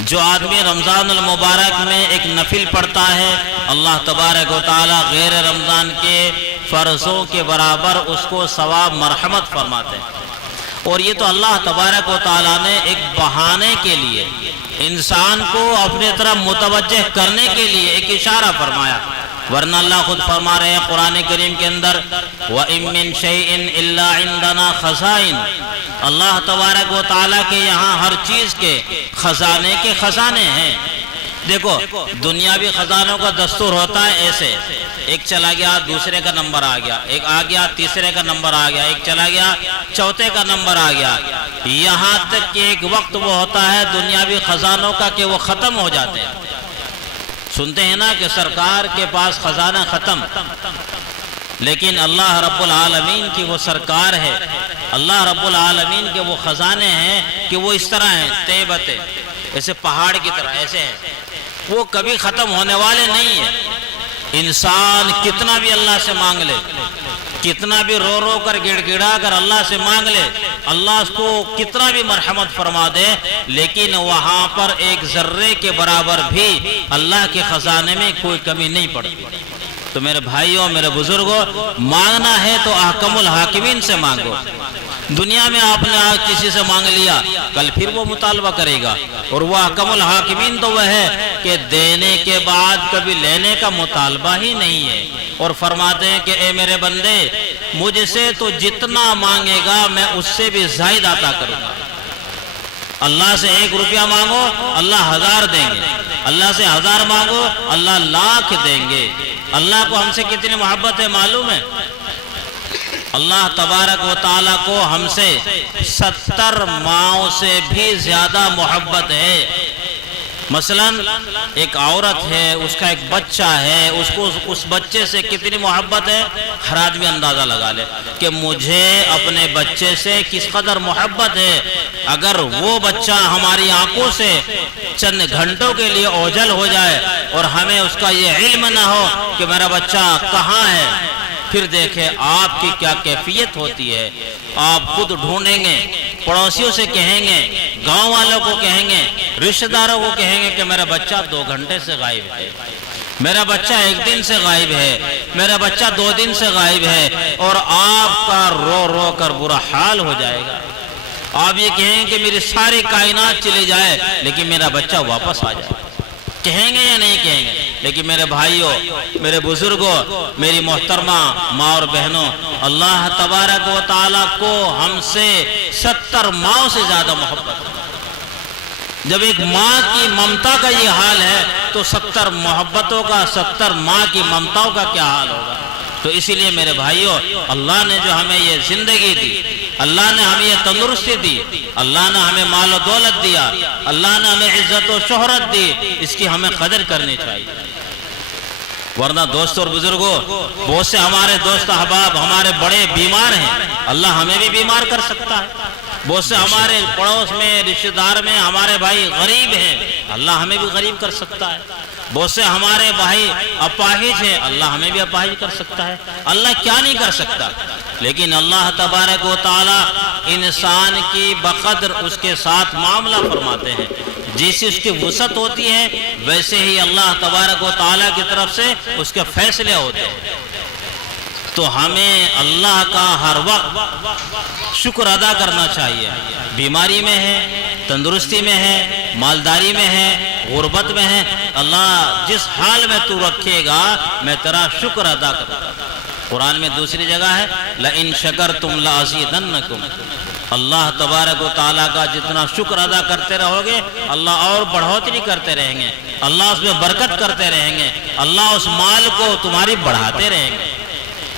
جو آدمی رمضان المبارک میں ایک نفل پڑھتا ہے، اللہ تبارک و تعالی غیر رمضان کے فرضوں کے برابر اس کو ثواب مرحمت فرماتے ہیں۔ اور یہ تو اللہ تبارک و تعالی نے ایک بہانے کے لیے، انسان کو اپنے طرف متوجہ کرنے کے لیے ایک اشارہ فرمایا، ورنہ اللہ خود فرما رہے ہیں قرآن کریم کے اندر وَإِن مِّن شَيْءٍ إِلَّا عِندَنَا خَزَائِنُ، اللہ تبارک و تعالیٰ کے یہاں ہر چیز کے خزانے کے خزانے ہیں۔ دیکھو دنیاوی خزانوں کا دستور ہوتا ہے ایسے، ایک چلا گیا دوسرے کا نمبر آ گیا، ایک آ گیا تیسرے کا نمبر آ گیا، ایک چلا گیا چوتھے کا نمبر آ گیا، یہاں تک کہ ایک وقت وہ ہوتا ہے دنیاوی خزانوں کا کہ وہ ختم ہو جاتے ہیں۔ سنتے ہیں نا کہ سرکار کے پاس خزانہ ختم، لیکن اللہ رب العالمین کی وہ سرکار ہے، اللہ رب العالمین کے وہ خزانے ہیں کہ وہ اس طرح ہیں، طیبت ایسے پہاڑ کی طرح ایسے ہیں، وہ کبھی ختم ہونے والے نہیں ہیں۔ انسان کتنا بھی اللہ سے مانگ لے، کتنا بھی رو رو کر گڑ گڑا کر اللہ سے مانگ لے، اللہ اس کو کتنا بھی مرحمت فرما دے لیکن وہاں پر ایک ذرے کے برابر بھی اللہ کے خزانے میں کوئی کمی نہیں پڑتی۔ تو میرے بھائیوں، میرے بزرگوں، مانگنا ہے تو احکم الحاکمین سے مانگو۔ دنیا میں آپ نے آج کسی سے مانگ لیا، کل پھر وہ مطالبہ کرے گا، اور وہ احکم الحاکمین تو وہ ہے کہ دینے کے بعد کبھی لینے کا مطالبہ ہی نہیں ہے، اور فرماتے ہیں کہ اے میرے بندے، مجھ سے تو جتنا مانگے گا میں اس سے بھی زائد عطا کروں گا۔ اللہ سے 1 روپیہ مانگو، اللہ 1000 دیں گے۔ اللہ سے 1000 مانگو، اللہ 1,00,000 دیں گے۔ اللہ کو ہم سے کتنی محبت ہے معلوم ہے؟ اللہ تبارک و تعالیٰ کو ہم سے 70 ماؤں سے بھی زیادہ محبت ہے۔ مثلا ایک عورت ہے، اس کا ایک بچہ ہے، اس کو اس بچے سے کتنی محبت ہے، ہر آدمی اندازہ لگا لے کہ مجھے اپنے بچے سے کس قدر محبت ہے۔ اگر وہ بچہ ہماری آنکھوں سے چند گھنٹوں کے لیے اوجھل ہو جائے اور ہمیں اس کا یہ علم نہ ہو کہ میرا بچہ کہاں ہے، پھر دیکھیں آپ کی کیا کیفیت ہوتی ہے۔ آپ خود ڈھونڈیں گے، پڑوسیوں سے کہیں گے، گاؤں والوں کو کہیں گے، رشتہ داروں کو کہیں گے کہ میرا بچہ 2 گھنٹے سے غائب ہے، میرا بچہ 1 دن سے غائب ہے، میرا بچہ 2 دن سے غائب ہے، اور آپ کا رو رو کر برا حال ہو جائے گا۔ آپ یہ کہیں کہ میری ساری کائنات چلی جائے لیکن میرا بچہ واپس آ جائے، کہیں گے یا نہیں کہیں گے؟ لیکن میرے بھائیوں، میرے بزرگوں، میری محترمہ ماں اور بہنوں، اللہ تبارک و تعالیٰ کو ہم سے 70 ماؤں سے زیادہ محبت ہے۔ جب ایک ماں کی ممتا کا یہ حال ہے تو 70 محبتوں کا، 70 ماں کی ممتاؤں کا کیا حال ہوگا؟ تو اسی لیے میرے بھائیوں، اللہ نے جو ہمیں یہ زندگی دی، اللہ نے ہمیں یہ تندرستی دی، اللہ نے ہمیں مال و دولت دیا، اللہ نے ہمیں عزت و شہرت دی، اس کی ہمیں قدر کرنی چاہیے۔ ورنہ دوست اور بزرگوں، بہت سے ہمارے دوست احباب ہمارے بڑے بیمار ہیں، اللہ ہمیں بھی بیمار کر سکتا ہے۔ بہت سے ہمارے پڑوس میں، رشتہ دار میں ہمارے بھائی غریب ہیں، اللہ ہمیں بھی غریب کر سکتا ہے۔ بہت سے ہمارے بھائی اپاہج ہیں، اللہ ہمیں بھی اپاہج کر سکتا ہے۔ اللہ کیا نہیں کر سکتا؟ لیکن اللہ تبارک و تعالیٰ انسان کی بقدر اس کے ساتھ معاملہ فرماتے ہیں، جیسی اس کی وسعت ہوتی ہے ویسے ہی اللہ تبارک و تعالیٰ کی طرف سے اس کے فیصلے ہوتے ہیں۔ تو ہمیں اللہ کا ہر وقت شکر ادا کرنا چاہیے۔ بیماری میں ہے، تندرستی میں ہے، مالداری میں ہے، غربت میں ہے، اللہ جس حال میں تو رکھے گا میں تیرا شکر ادا کروں گا۔ قرآن میں دوسری جگہ ہے لَإِن شَكَرْتُمْ لَأَزِيدَنَّكُمْ، اللہ تبارک و تعالیٰ کا جتنا شکر ادا کرتے رہو گے اللہ اور بڑھوتری کرتے رہیں گے، اللہ اس میں برکت کرتے رہیں گے، اللہ اس مال کو تمہاری بڑھاتے رہیں گے۔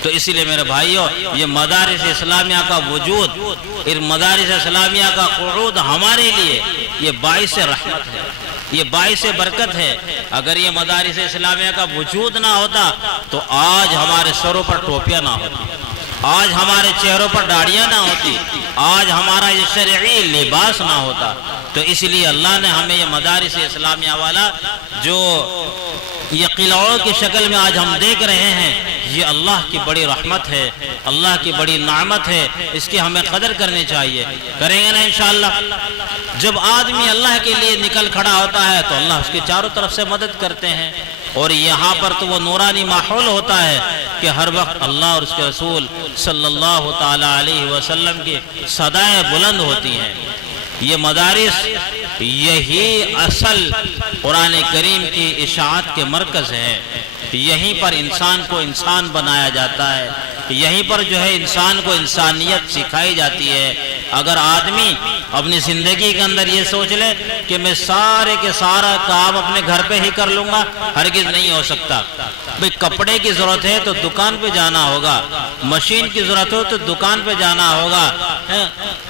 تو اسی لیے میرے بھائیوں، یہ مدارس اسلامیہ کا وجود، مدارس اسلامیہ کا قعود ہمارے لیے یہ باعث رحمت ہے، یہ باعث برکت ہے۔ اگر یہ مدارس اسلامیہ کا وجود نہ ہوتا تو آج ہمارے سروں پر ٹوپیاں نہ ہوتی، آج ہمارے چہروں پر داڑیاں نہ ہوتی، آج ہمارا یہ شرعی لباس نہ ہوتا۔ تو اس لیے اللہ نے ہمیں یہ مدارس اسلامیہ والا جو یہ قلعوں کی شکل میں آج ہم دیکھ رہے ہیں، یہ اللہ کی بڑی رحمت ہے، اللہ کی بڑی نعمت ہے، اس کی ہمیں قدر کرنی چاہیے۔ کریں گے نا انشاءاللہ؟ جب آدمی اللہ کے لیے نکل کھڑا ہوتا ہے تو اللہ اس کی چاروں طرف سے مدد کرتے ہیں، اور یہاں پر تو وہ نورانی ماحول ہوتا ہے کہ ہر وقت اللہ اور اس کے رسول صلی اللہ تعالیٰ علیہ وسلم کی صدائیں بلند ہوتی ہیں۔ یہ مدارس یہی اصل قرآن کریم کی اشاعت کے مرکز ہے، یہیں پر انسان کو انسان بنایا جاتا ہے، یہیں پر جو ہے انسان کو انسانیت سکھائی جاتی ہے۔ اگر آدمی اپنی زندگی کے اندر یہ سوچ لے کہ میں سارے کے سارا کام اپنے گھر پہ ہی کر لوں گا، ہرگز نہیں ہو سکتا۔ بھئی کپڑے کی ضرورت ہے تو دکان پہ جانا ہوگا، مشین کی ضرورت ہو تو دکان پہ جانا ہوگا،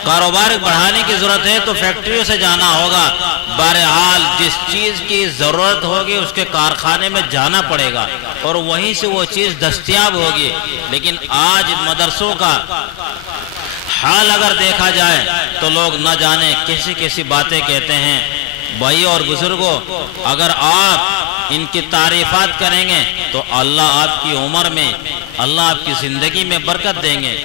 کاروبار بڑھانے کی ضرورت ہے تو فیکٹریوں سے جانا ہوگا۔ بہرحال جس چیز کی ضرورت ہوگی اس کے کارخانے میں جانا پڑے گا اور وہیں سے وہ چیز دستیاب ہوگی۔ لیکن آج مدرسوں کا حال اگر دیکھا جائے تو لوگ نہ جانے کیسی کیسی باتیں کہتے ہیں۔ بھائی اور بزرگوں، اگر آپ ان کی تعریفات کریں گے تو اللہ آپ کی عمر میں، اللہ آپ کی زندگی میں برکت دیں گے،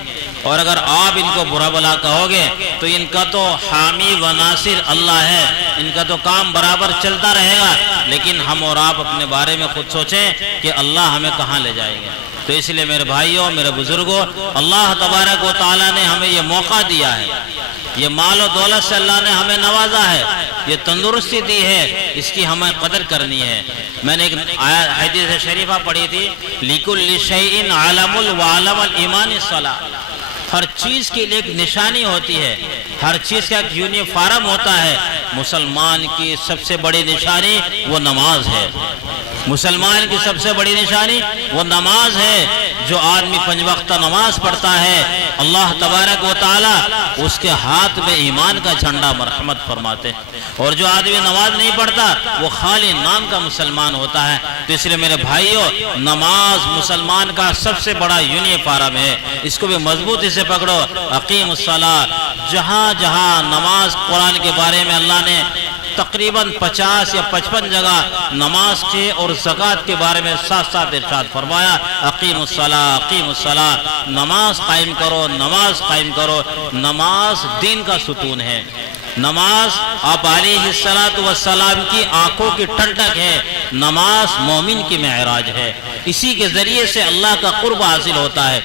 اور اگر آپ ان کو برا بلا کہو گے تو ان کا تو حامی و ناصر اللہ ہے، ان کا تو کام برابر چلتا رہے گا، لیکن ہم اور آپ اپنے بارے میں خود سوچیں کہ اللہ ہمیں کہاں لے جائیں گے۔ تو اس لیے میرے بھائیوں، میرے بزرگوں، اللہ تبارک و تعالیٰ نے ہمیں یہ موقع دیا ہے، یہ مال و دولت سے اللہ نے ہمیں نوازا ہے، یہ تندرستی دی ہے، اس کی ہمیں قدر کرنی ہے۔ میں نے ایک حدیث شریفہ پڑھی تھی، لِكُلِّ شَيْءٍ عَلَمٌ وَعَلَمَ الْإِيمَانِ الصَّلَاةِ، ہر چیز کے لیے ایک نشانی ہوتی ہے، ہر چیز کا ایک یونیفارم ہوتا ہے۔ مسلمان کی سب سے بڑی نشانی وہ نماز ہے، مسلمان کی سب سے بڑی نشانی وہ نماز ہے۔ جو آدمی 5 وقت نماز پڑھتا ہے، اللہ تبارک و تعالی اس کے ہاتھ میں ایمان کا جھنڈا مرحمت فرماتے ہیں، اور جو آدمی نماز نہیں پڑھتا وہ خالی نام کا مسلمان ہوتا ہے۔ تو اس لیے میرے بھائیوں، نماز مسلمان کا سب سے بڑا یونیفارم ہے، اس کو بھی مضبوطی سے پکڑو۔ اقیم الصلاۃ، جہاں جہاں نماز قرآن کے بارے میں اللہ نے تقریباً 50 یا 55 جگہ نماز کے اور زکوٰۃ کے بارے میں ساتھ ساتھ ارشاد فرمایا، اقیم الصلاۃ، اقیم الصلاۃ، نماز قائم کرو، نماز قائم کرو۔ نماز دین کا ستون ہے، نماز آپ علیہ السلام کی آنکھوں کی ٹھنڈک ہے، نماز مومن کی معراج ہے، اسی کے ذریعے سے اللہ کا قرب حاصل ہوتا ہے۔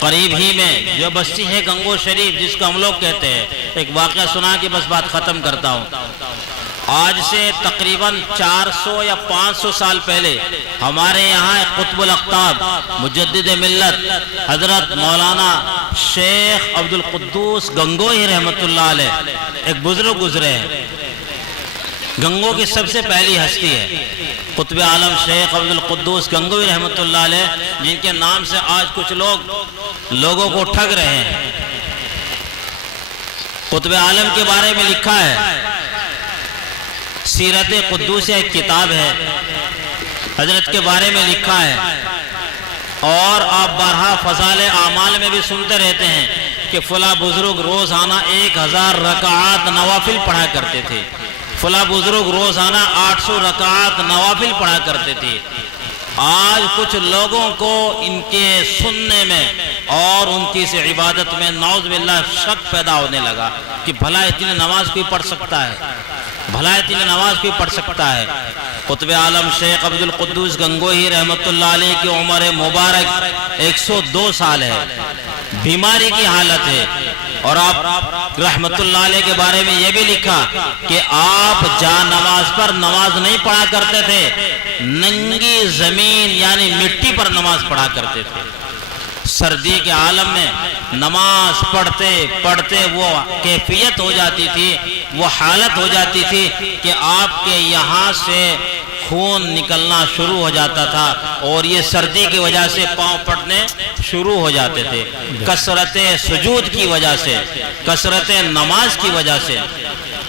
قریب ہی میں جو بستی ہے گنگو شریف، جس کو ہم لوگ کہتے ہیں، ایک واقعہ سنا کے بس بات ختم کرتا ہوں۔ آج سے تقریباً 400 یا 500 سال پہلے ہمارے یہاں قطب الاقطاب مجدد ملت حضرت مولانا شیخ عبد القدوس گنگوہی رحمۃ اللہ علیہ ایک بزرگ گزرے ہیں، گنگو کی سب سے پہلی ہستی ہے قطب عالم شیخ عبد القدوس گنگوہی رحمۃ اللہ علیہ، جن کے نام سے آج کچھ لوگوں کو ٹھگ رہے ہیں۔ قطب عالم کے بارے میں لکھا ہے، سیرت قدوس ایک کتاب ہے، حضرت کے بارے میں لکھا ہے، اور آپ بارہا فضائل اعمال میں بھی سنتے رہتے ہیں کہ فلاں بزرگ روزانہ 1000 رکعات نوافل پڑھا کرتے تھے، فلاں بزرگ روزانہ 800 رکعات نوافل پڑھا کرتے تھے۔ آج کچھ لوگوں کو ان کے سننے میں اور ان کی اس عبادت میں نعوذ باللہ شک پیدا ہونے لگا کہ بھلا اتنی نماز کوئی پڑھ سکتا ہے، بھلا اتنی نماز کوئی پڑھ سکتا ہے۔ قطب عالم شیخ عبد القدوس گنگوہی رحمۃ اللہ علیہ کی عمر مبارک 102 سال ہے، بیماری کی حالت ہے، اور آپ رحمۃ اللہ علیہ کے بارے میں یہ بھی لکھا کہ آپ جا نماز پر نماز نہیں پڑھا کرتے تھے، ننگی زمین یعنی مٹی پر نماز پڑھا کرتے تھے۔ سردی کے عالم میں نماز پڑھتے پڑھتے وہ کیفیت ہو جاتی تھی، وہ حالت ہو جاتی تھی کہ آپ کے یہاں سے خون نکلنا شروع ہو جاتا تھا، اور یہ سردی کی وجہ سے پاؤں پھٹنے شروع ہو جاتے تھے، کثرت سجود کی وجہ سے، کثرت نماز کی وجہ سے۔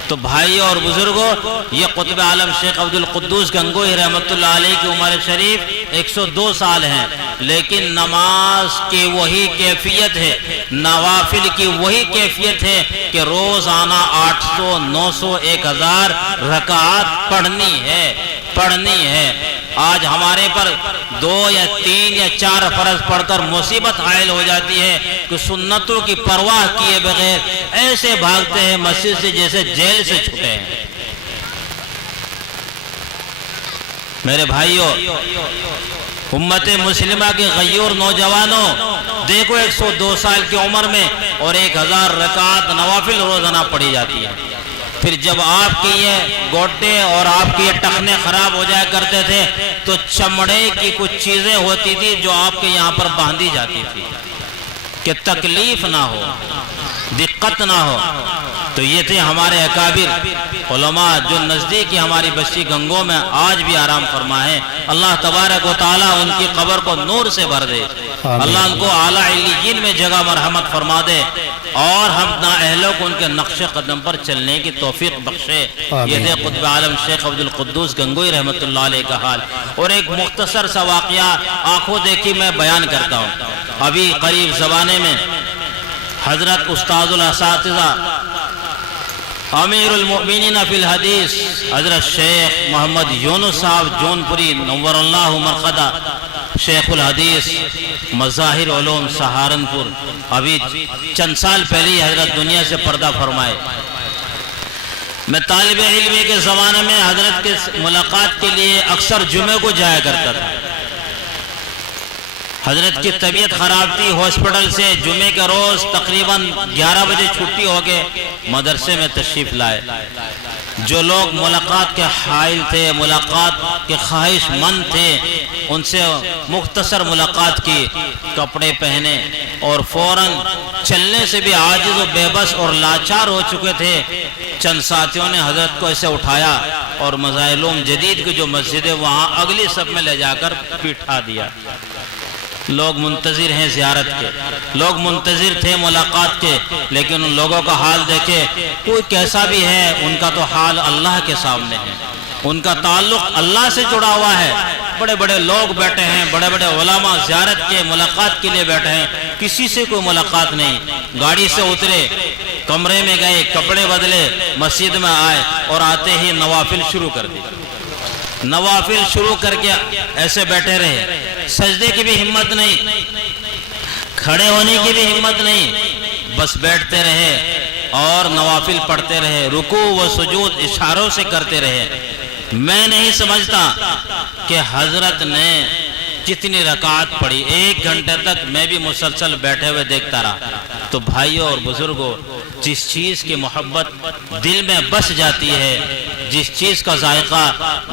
تو بھائیوں اور بزرگوں، یہ قطب عالم شیخ عبد القدوس گنگوہی رحمۃ اللہ علیہ کی عمر شریف 102 سال ہیں، لیکن نماز کی وہی کیفیت ہے، نوافل کی وہی کیفیت ہے کہ روزانہ 800 900 1000 رکعات پڑھنی ہے۔ آج ہمارے پر 2 یا 3 یا 4 فرض پڑھ کر مصیبت عائل ہو جاتی ہے کہ سنتوں کی پرواہ کیے بغیر ایسے بھاگتے ہیں مسجد سے جیسے جیل سے چھوٹے ہیں۔ میرے بھائیوں، امت مسلمہ کے غیور نوجوانوں، دیکھو 102 سال کی عمر میں اور 1000 رکعات نوافل روزانہ پڑھی جاتی ہے۔ پھر جب آپ کے یہ گوٹے اور آپ کے یہ ٹخنے خراب ہو جایا کرتے تھے تو چمڑے کی کچھ چیزیں ہوتی تھی جو آپ کے یہاں پر باندھی جاتی تھی کہ تکلیف نہ ہو، دقت نہ ہو۔ تو یہ تھے ہمارے اکابر علماء جو نزدیکی ہماری بستی گنگو میں آج بھی آرام فرما ہے۔ اللہ تبارک و تعالیٰ ان کی قبر کو نور سے بھر دے، اللہ ان کو اعلیٰ علیین میں جگہ مرحمت فرما دے، اور ہم نااہلوں کو ان کے نقش قدم پر چلنے کی توفیق بخشے۔ یہ تھے قطب عالم شیخ عبد القدوس گنگوہی رحمۃ اللہ علیہ کا حال۔ اور ایک مختصر سا واقعہ آنکھوں دیکھی میں بیان کرتا ہوں۔ ابھی قریب زمانے میں حضرت استاد الاساتذہ امیر المؤمنین فی الحدیث حضرت شیخ محمد یونس صاحب جون پوری نور اللہ مرقدہ شیخ الحدیث مظاہر علوم سہارنپور، ابھی چند سال پہلے ہی حضرت دنیا سے پردہ فرمائے۔ میں طالب علمی کے زمانے میں حضرت کے ملاقات کے لیے اکثر جمعے کو جایا کرتا تھا۔ حضرت کی طبیعت خراب تھی، ہاسپٹل سے جمعے کے روز تقریباً 11 بجے چھٹی ہو کے مدرسے میں تشریف لائے۔ جو لوگ ملاقات کے حائل تھے، ملاقات کے خواہش مند تھے، ان سے مختصر ملاقات کی، کپڑے پہنے اور فوراً چلنے سے بھی عاجز و بے بس اور لاچار ہو چکے تھے۔ چند ساتھیوں نے حضرت کو ایسے اٹھایا اور مظاہر علوم جدید کی جو مسجد ہے وہاں اگلی صف میں لے جا کر بٹھا دیا۔ لوگ منتظر ہیں زیارت کے، لوگ منتظر تھے ملاقات کے، لیکن ان لوگوں کا حال دیکھے، کوئی کیسا بھی ہے ان کا تو حال اللہ کے سامنے ہے، ان کا تعلق اللہ سے جڑا ہوا ہے۔ بڑے بڑے لوگ بیٹھے ہیں، بڑے بڑے علماء زیارت کے ملاقات کے لیے بیٹھے ہیں، کسی سے کوئی ملاقات نہیں۔ گاڑی سے اترے، کمرے میں گئے، کپڑے بدلے، مسجد میں آئے اور آتے ہی نوافل شروع کر دی۔ نوافل شروع کر کے ایسے بیٹھے رہے، سجدے کی بھی ہمت نہیں، کھڑے ہونے کی بھی ہمت نہیں، بس بیٹھتے رہے اور نوافل پڑھتے رہے، رکوع و سجود اشاروں سے کرتے رہے۔ میں نہیں سمجھتا کہ حضرت نے کتنی رکعت پڑھی، 1 گھنٹے تک میں بھی مسلسل بیٹھے ہوئے دیکھتا رہا۔ تو بھائیوں اور بزرگوں، جس چیز کی محبت دل میں بس جاتی ہے، جس چیز کا ذائقہ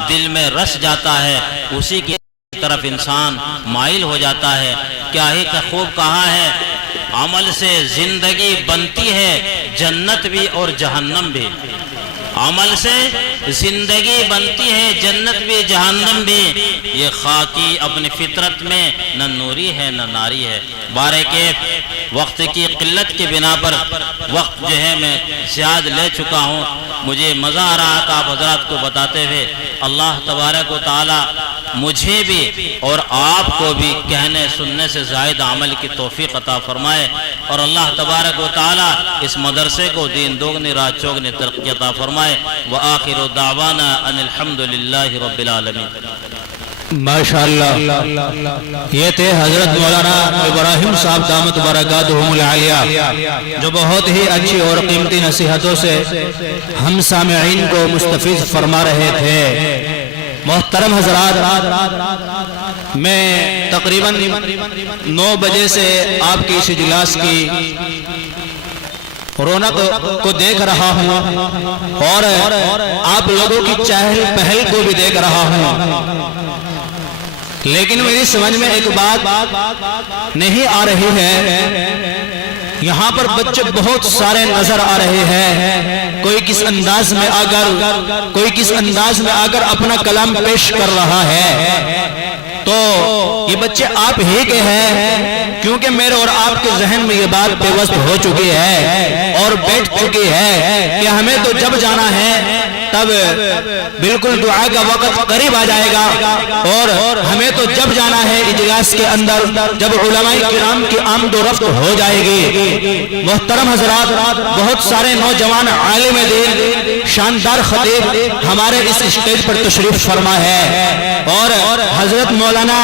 دل میں رس جاتا ہے، اسی کی طرف انسان مائل ہو جاتا ہے۔ کیا ہی خوب کہا ہے، عمل سے زندگی بنتی ہے جنت بھی اور جہنم بھی۔ عمل سے زندگی بنتی ہے جنت بھی جہنم بھی، یہ خاکی اپنی فطرت میں نہ نوری ہے نہ ناری ہے۔ بارے کے وقت کی قلت کی بنا پر وقت جو ہے میں زیادہ لے چکا ہوں، مجھے مزہ آ رہا تھا آپ حضرات کو بتاتے ہوئے۔ اللہ تبارک و تعالی مجھے بھی اور آپ کو بھی کہنے سننے سے زائد عمل کی توفیق عطا فرمائے، اور اللہ تبارک و تعالی اس مدرسے کو دین دوگنی رات چوگنی ترقی عطا فرمائے۔ وآخر دعوانا ان الحمدللہ رب العالمین۔ ماشاءاللہ، یہ تھے حضرت مولانا ابراہیم صاحب دامت برکاتہم العالیہ، جو بہت ہی اچھی اور قیمتی نصیحتوں سے ہم سامعین کو مستفیض فرما رہے تھے۔ محترم حضرات، میں تقریباً 9 بجے سے آپ کی اس اجلاس کی رونق کو دیکھ رہا ہوں اور آپ لوگوں کی چہل پہل کو بھی دیکھ رہا ہوں، لیکن میری سمجھ میں ایک بات نہیں آ رہی ہے۔ یہاں پر بچے بہت سارے نظر آ رہے ہیں، کوئی کس انداز میں آ کر اپنا کلام پیش کر رہا ہے۔ تو یہ بچے آپ ہی کے ہیں، کیونکہ میرے اور آپ کے ذہن میں یہ بات پیوست ہو چکی ہے اور بیٹھ چکی ہے کہ ہمیں تو جب جانا ہے تب بالکل دعا کا وقت قریب آ جائے گا، اور ہمیں تو جب جانا ہے اجلاس کے اندر جب علماء کرام کی آمد و رفت ہو جائے گی۔ محترم حضرات، بہت سارے نوجوان عالم دین، شاندار خطیب ہمارے اس اسٹیج پر تشریف فرما ہے، اور حضرت مولانا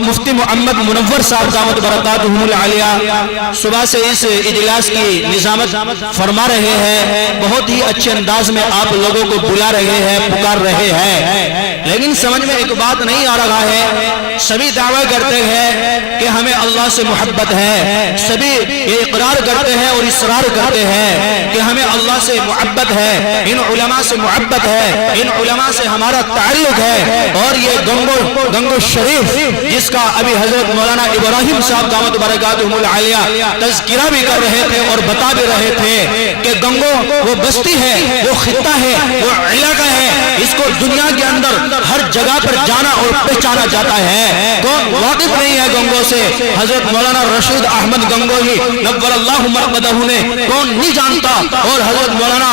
مفتی محمد منور صاحب دامت برکاتہم العالیہ صبح سے اس اجلاس کی نظامت فرما رہے ہیں۔ بہت ہی اچھے انداز میں آپ لوگوں کو بلا رہے ہیں، پکار رہے ہیں، لیکن سمجھ میں ایک بات نہیں آ رہا ہے۔ سبھی دعویٰ کرتے ہیں کہ ہمیں اللہ سے محبت ہے، سبھی یہ اقرار کرتے ہیں اور اصرار کرتے ہیں کہ ہمیں اللہ سے محبت ہے، ان علماء سے محبت ہے، ان علماء سے ہمارا تعلق ہے، اور یہ گنگو شریف جس کا ابھی حضرت مولانا ابراہیم صاحب دامت برکاتہم العالیہ تذکرہ بھی کر رہے تھے اور بتا بھی رہے تھے کہ گنگو وہ بستی ہے، وہ خطہ ہے، وہ علاقہ ہے، اس کو دنیا کے اندر ہر جگہ پر جانا اور پہچانا جاتا ہے۔ کون واقف نہیں ہے گنگو سے؟ حضرت مولانا رشید احمد گنگوہی نور اللہ مرقدہ نے کون نہیں جانتا، اور حضرت مولانا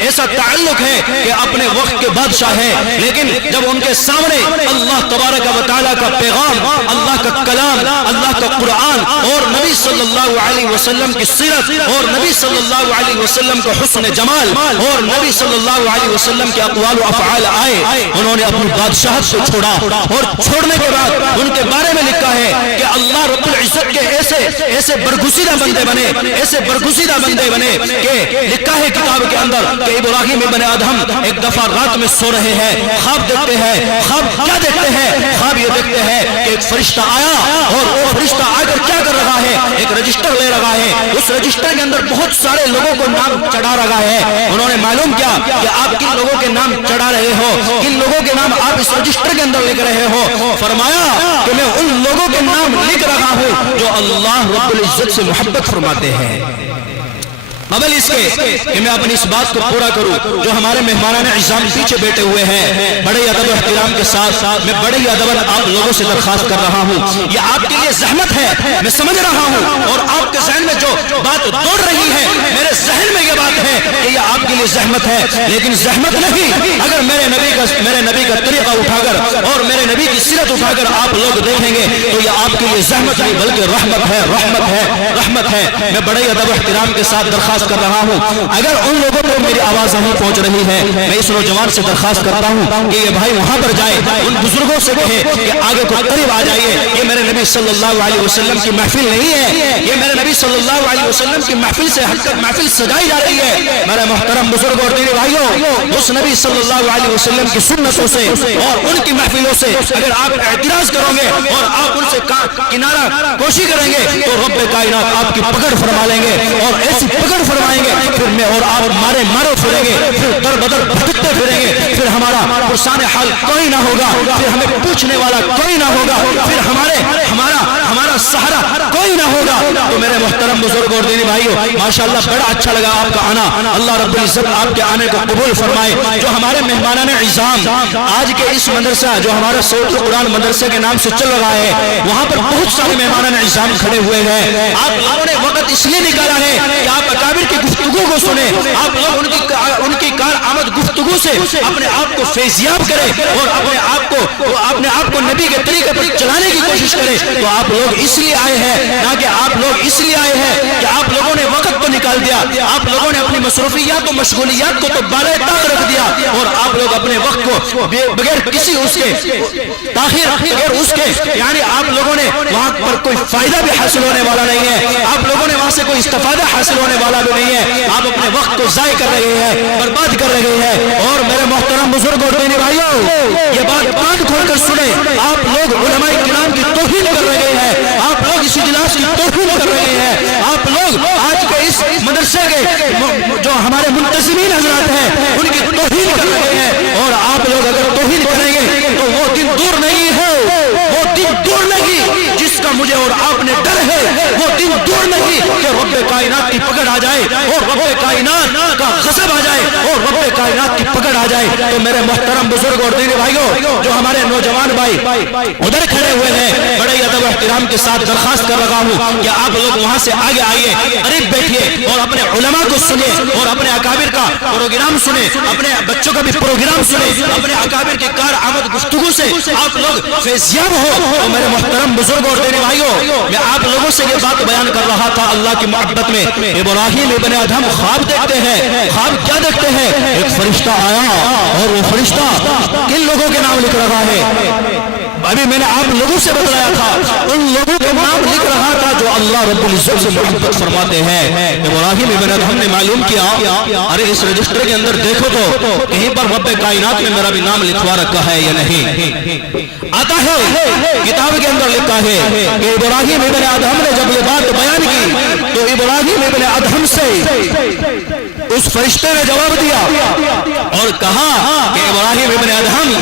ایسا تعلق ہے کہ اپنے وقت کے بادشاہ ہے، لیکن جب ان کے سامنے اللہ تبارک و تعالیٰ کا پیغام، اللہ کا کلام، اللہ کا قرآن اور نبی صلی اللہ علیہ وسلم کی سیرت اور نبی صلی اللہ علیہ وسلم کا حسن جمال اور نبی صلی اللہ علیہ وسلم کے اقوال و افعال آئے، انہوں نے اپنی بادشاہت کو چھوڑا، اور چھوڑنے کے بعد ان کے بارے میں لکھا ہے کہ اللہ رب العزت کے ایسے برگزیدہ بندے بنے، ایسے برگزیدہ بندے بنے کہ لکھا ہے کتاب کے اندر کہ ابراہیم ابن ادہم ایک دفعہ رات میں سو رہے ہیں، خواب دیکھتے ہیں۔ خواب کیا دیکھتے ہیں؟ خواب یہ دیکھتے ہیں کہ ایک فرشتہ آیا اور وہ فرشتہ آ کر کیا کر رہا ہے؟ ایک رجسٹر لے رہا ہے، اس رجسٹر کے اندر بہت سارے لوگوں کو نام چڑھا رہا ہے۔ انہوں نے معلوم کیا کہ آپ کن لوگوں کے نام چڑھا رہے ہو، کن لوگوں کے نام آپ اس رجسٹر کے اندر لکھ رہے ہو؟ فرمایا کہ میں ان لوگوں کے نام لکھ رہا ہوں جو اللہ رب العزت سے محبت فرماتے ہیں۔ قبل اس کے کہ میں اپنی اس بات کو پورا کروں، جو ہمارے مہمانان اعزام پیچھے بیٹھے ہوئے ہیں، بڑے ادب و احترام کے ساتھ میں بڑے ہی ادب آپ لوگوں سے درخواست کر رہا ہوں، یہ آپ کے لیے زحمت ہے، میں سمجھ رہا ہوں، اور آپ کے ذہن میں جو بات دوڑ رہی ہے، میرے ذہن میں یہ بات ہے کہ یہ آپ کے لیے زحمت ہے، لیکن زحمت نہیں، اگر میرے نبی کا طریقہ اٹھا کر اور میرے نبی کی سیرت اٹھا کر آپ لوگ دیکھیں گے تو یہ آپ کے لیے زحمت نہیں بلکہ رحمت ہے، رحمت ہے، رحمت ہے۔ میں بڑے ادب و احترام کے ساتھ درخواست کر رہا ہوں، اگر ان لوگوں کو میری آواز نہیں پہنچ رہی ہے، میں اس نوجوان سے درخواست کرتا ہوں کہ یہ بھائی وہاں پر جائے، ان بزرگوں سے کہے کہ آگے کو قریب آ جائیے، یہ میرے نبی صلی اللہ علیہ وسلم کی محفل نہیں ہے، یہ میرے نبی صلی اللہ علیہ وسلم کی محفل سے ہٹ کر محفل سجائی جا رہی ہے۔ میرے محترم بزرگ اور دینی بھائیوں، اس نبی صلی اللہ علیہ وسلم کی سنتوں سے اور ان کی محفلوں سے اگر آپ اعتراض کرو گے اور آپ ان سے کنارہ کوشی کریں گے تو رب کائنات آپ کی پکڑ فرما لیں گے، اور ایسی پکڑ فرمائیں گے پھر میں اور آپ مارے پھریں گے، پھر در بدر بھٹکتے پھریں گے، پھر ہمارا پرسان حال کوئی نہ ہوگا، پھر ہمیں پوچھنے والا کوئی نہ ہوگا، پھر ہمارا سہارا کوئی نہ ہوگا۔ تو میرے محترم بزرگ اور دینی بھائیوں، ماشاءاللہ بڑا اچھا لگا آپ کا آنا، اللہ رب العزت آپ کے آنے کو قبول فرمائے۔ جو ہمارے مہمانان اعزام آج کے اس مدرسہ جو ہمارا صوت القرآن مدرسے کے نام سے چل رہا ہے، وہاں پر بہت سارے مہمانان اعزام کھڑے ہوئے ہیں۔ آپ لوگوں نے وقت اس لیے نکالا ہے کہ آپ اکابر کی گفتگو کو سنیں، آپ لوگ ان کی کارآمد گفتگو سے اپنے آپ کو فیضیاب کریں اور اپنے آپ کو نبی کے طریقے پر چلانے کی کوشش کریں۔ تو آپ لوگ اس لیے آئے ہیں، نہ کہ آپ لوگ اس لیے آئے ہیں کہ آپ لوگوں نے وقت کو نکال دیا، آپ لوگوں نے اپنی مصروفیات و مشغولیات کو تو بالائے طاق رکھ دیا، اور آپ لوگ اپنے وقت کو بغیر کسی اس کے تاخیر، بغیر اس کے یعنی آپ لوگوں نے وہاں پر کوئی فائدہ بھی حاصل ہونے والا نہیں ہے، آپ لوگوں نے وہاں سے کوئی استفادہ حاصل ہونے والا بھی نہیں ہے، آپ اپنے وقت کو ضائع کر رہے ہیں، برباد کر رہے ہیں۔ اور میرے محترم بزرگ اور دینی بھائیوں، یہ بات کان کھول کر سنیں، آپ لوگ علماء کرام کی توہین کر رہے ہیں، آپ لوگ اس اجلاس کی توہین کر رہے ہیں، آپ لوگ آج کے اس مدرسے کے جو ہمارے منتظمین حضرات ہیں ان کی توہین کر رہے ہیں، اور آپ لوگ اگر توہین کریں گے تو وہ دن دور نہیں ہے، وہ دن دور نہیں جس کا مجھے اور آپ نے ڈر ہے، وہ دن دور نہیں کہ رب کائنات کی پکڑ آ جائے اور رب کائنات کا غضب آ جائے اور رب کائنات کی پکڑ آ جائے۔ تو میرے محترم بزرگ اور دینی بھائیوں، جو ہمارے نوجوان بھائی ادھر کھڑے ہوئے ہیں، بڑے ادب و احترام کے ساتھ درخواست کر رہا ہوں کہ آپ لوگ وہاں سے آگے آئیے، قریب بیٹھیے اور اپنے علماء کو سنیں اور اپنے اکابر کا پروگرام سنیں، اپنے بچوں کا بھی پروگرام سنیں، اپنے اکابر کی کارآمد گفتگو سے آپ لوگ فیضیاب ہو۔ تو میرے محترم بزرگ اور دینی بھائیوں، میں آپ لوگوں سے یہ بات بیان کر رہا تھا اللہ کی محبت میں، ابراہیم ابن ادہم خواب دیکھتے ہیں، خواب کیا دیکھتے ہیں؟ ایک فرشتہ آیا اور وہ فرشتہ کن لوگوں کے نام لکھ رہا ہے؟ ابھی میں نے آپ لوگوں سے بتلایا تھا، ان لوگوں کے نام لکھ رہا تھا جو اللہ رب العزت سے محبت فرماتے ہیں۔ ابراہیم ابن ادہم نے معلوم کیا، ارے اس رجسٹر کے اندر دیکھو تو کہیں پر رب کائنات میں میرا بھی نام لکھوا رکھا ہے یا نہیں؟ آتا ہے کتاب کے اندر لکھا ہے کہ ابراہیم ابن ادہم نے جب یہ بات بیان کی تو ابراہیم ابن ادہم سے اس فرشتے نے جواب دیا اور کہا کہ ابراہیم ابن ادہم،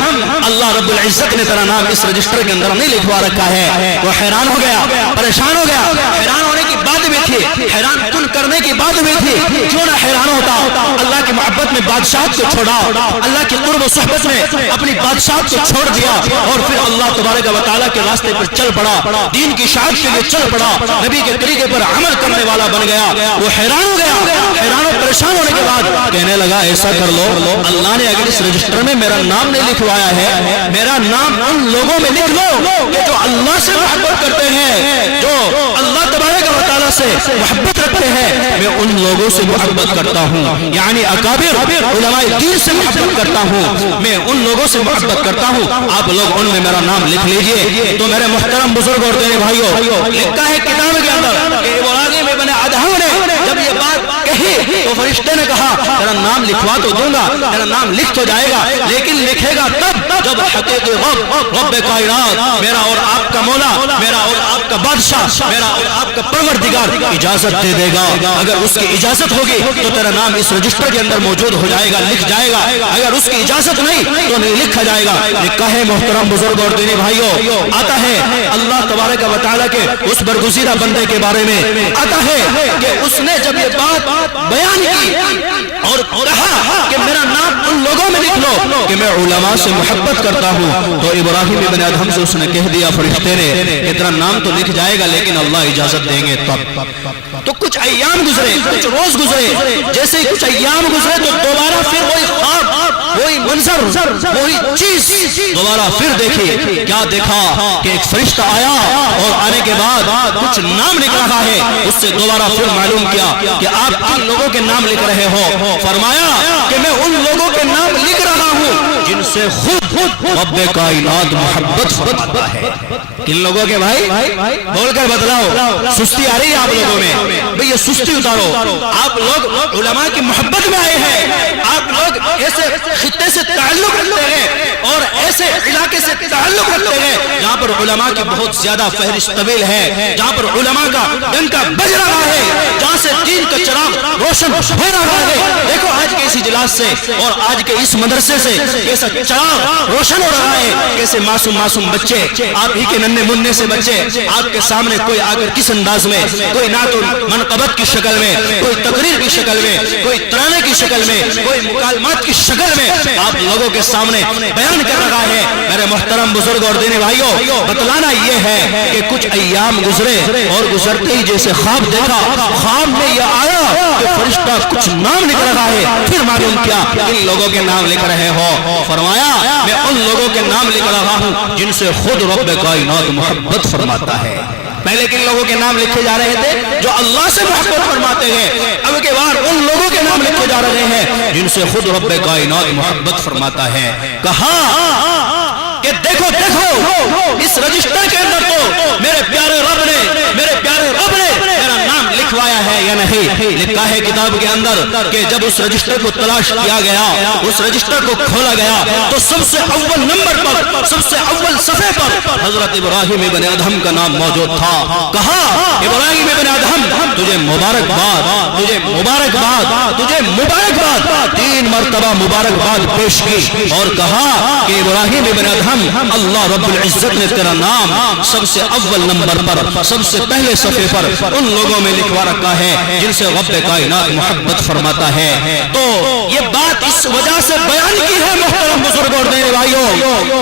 اللہ رب العزت نے تیرا نام اس رجسٹر کے اندر نہیں لکھوا رکھا ہے۔ وہ حیران ہو گیا، پریشان ہو گیا، حیران ہونے کی بعد بھی تھی, حیران کن کرنے کی بات بھی تھی, کیوں نہ حیران ہوتا. اللہ کی محبت میں بادشاہت کو چھوڑا, اللہ کی قرب و صحبت میں اپنی بادشاہت کو چھوڑ دیا اور پھر اللہ تبارک و تعالیٰ کے راستے پر چل پڑا, دین کی اشاعت کے لیے چل پڑا, نبی کے طریقے پر عمل کرنے والا بن گیا. وہ حیران ہو گیا, حیران و پریشان ہونے کے بعد کہنے لگا ایسا کر لو, اللہ نے اگر اس رجسٹر میں میرا نام نہیں لکھوایا ہے, میرا نام ان لوگوں میں لکھ لو کہ جو اللہ سے محبت کرتے ہیں, جو اللہ تبارک و تعالیٰ سے محبت رکھتے ہیں, میں ان لوگوں سے محبت کرتا ہوں, یعنی اکابر علماء دین سے محبت کرتا ہوں, میں ان لوگوں سے محبت کرتا ہوں, آپ لوگ ان میں میرا نام لکھ لیجئے. تو میرے محترم بزرگ اور دینے بھائیوں, لکھا ہے کتاب کے اندر کہ ابراہیم ابن ادہم نے جب یہ بات کہی تو فرشتے نے کہا تیرا نام لکھوا تو دوں گا, تیرا نام لکھ تو جائے گا, لیکن لکھے گا تب جب حقیقی رب کائنات, میرا اور آپ کا مولا, میرا اور آپ کا بادشاہ, میرا اور آپ کا پروردگار اجازت دے دے گا. اگر اس کی اجازت ہوگی تو تیرا نام اس رجسٹر کے اندر موجود ہو جائے گا, لکھ جائے گا. اگر اس کی اجازت نہیں تو نہیں لکھا جائے گا. لکھا ہے محترم بزرگ اور دینی بھائیوں, آتا ہے اللہ تبارک و تعالیٰ کے اس برگزیدہ بندے کے بارے میں, آتا ہے کہ اس نے جب یہ بات بیان کی اور کہا کہ میرا نام ان لوگوں میں لکھ لو کہ میں علماء سے محبت کرتا ہوں, تو ابراہیم ابن ادہم سے اس نے کہہ دیا فرشتے نے کہ تیرا نام تو لکھ جائے گا لیکن اللہ اجازت دیں گے تب. تو کچھ ایام گزرے, کچھ روز گزرے, جیسے کچھ ایام گزرے تو دوبارہ پھر وہی خواب, وہی منظر, وہی چیز دوبارہ پھر دیکھی. کیا دیکھا کہ ایک فرشتہ آیا اور آنے کے بعد کچھ نام لکھ رہا ہے. اس سے دوبارہ پھر معلوم کیا کہ آپ کن لوگوں کے نام لکھ رہے ہو. فرمایا کہ میں ان لوگوں کے نام لکھ رہا ہوں جن سے خود رب کائنات محبت فرماتا ہے. کن لوگوں کے بھائی بول کر بتلاؤ, سستی آ رہی ہے آپ لوگوں میں, بھئی یہ سستی اتارو. آپ لوگ علماء کی محبت میں آئے ہیں, آپ لوگ ایسے خطے سے تعلق رکھتے ہیں اور ایسے علاقے سے تعلق رکھتے ہیں جہاں پر علماء کی بہت زیادہ فہرست طویل ہے, جہاں پر علماء کا ڈنکا بج رہا ہے, جہاں سے دین کا چراغ روشن ہو رہا ہے. دیکھو آج کے اس اجلاس سے اور آج کے اس مدرسے سے کیسا چراغ روشن ہو رہا ہے, کیسے معصوم معصوم بچے, آپ ہی کے ننھے منھے سے بچے آپ کے سامنے کوئی آ کر کس انداز میں, کوئی نعت منقبت کی شکل میں, کوئی تقریر کی شکل میں, کوئی ترانے کی شکل میں, کوئی مکالمات کی شکل میں آپ لوگوں کے سامنے بیان کر رہا ہے. میرے محترم بزرگ اور دینی بھائیوں, بتلانا یہ ہے کہ کچھ ایام گزرے اور گزرتے ہی جیسے خواب دیکھا, خواب میں یہ آیا کہ فرشتہ کچھ نام لکھ رہا ہے. پھر معلوم کیا ان لوگوں کے نام لکھ رہے ہو. فرمایا میں ان لوگوں کے نام لکھ رہا ہوں جن سے خود رب کائنات محبت فرماتا ہے. پہلے کن لوگوں کے نام لکھے جا رہے تھے جو اللہ سے محبت فرماتے ہیں, اب کے بعد ان لوگوں کے نام لکھے جا رہے ہیں جن سے خود رب کائنات محبت فرماتا ہے. کہا کہ دیکھو دیکھو اس رجسٹر کے اندر تو میرے پیارے رب نے میرا نام لکھوایا ہے یا نہیں. لکھا ہے کتاب کے اندر کہ جب اس رجسٹر کو تلاش کیا گیا, اس رجسٹر کو کھولا گیا تو سب سے اول نمبر پر, سب سے اول صفحے پر حضرت ابراہیم ابن ادہم کا نام موجود تھا. کہا ابراہیم ابن ادہم تجھے مبارکباد, تجھے مبارکباد, تجھے مبارکباد, 3 مرتبہ مبارکباد پیش کی اور کہا کہ ابراہیم ابن ادہم اللہ رب العزت نے تیرا نام سب سے اول نمبر پر, سب سے پہلے صفحے پر ان لوگوں میں لکھوا رکھا ہے جن سے رب کائنات محبت فرماتا ہے. تو یہ بات اس وجہ سے بیان کی ہے محترم بزرگ اور دینے بھائیوں,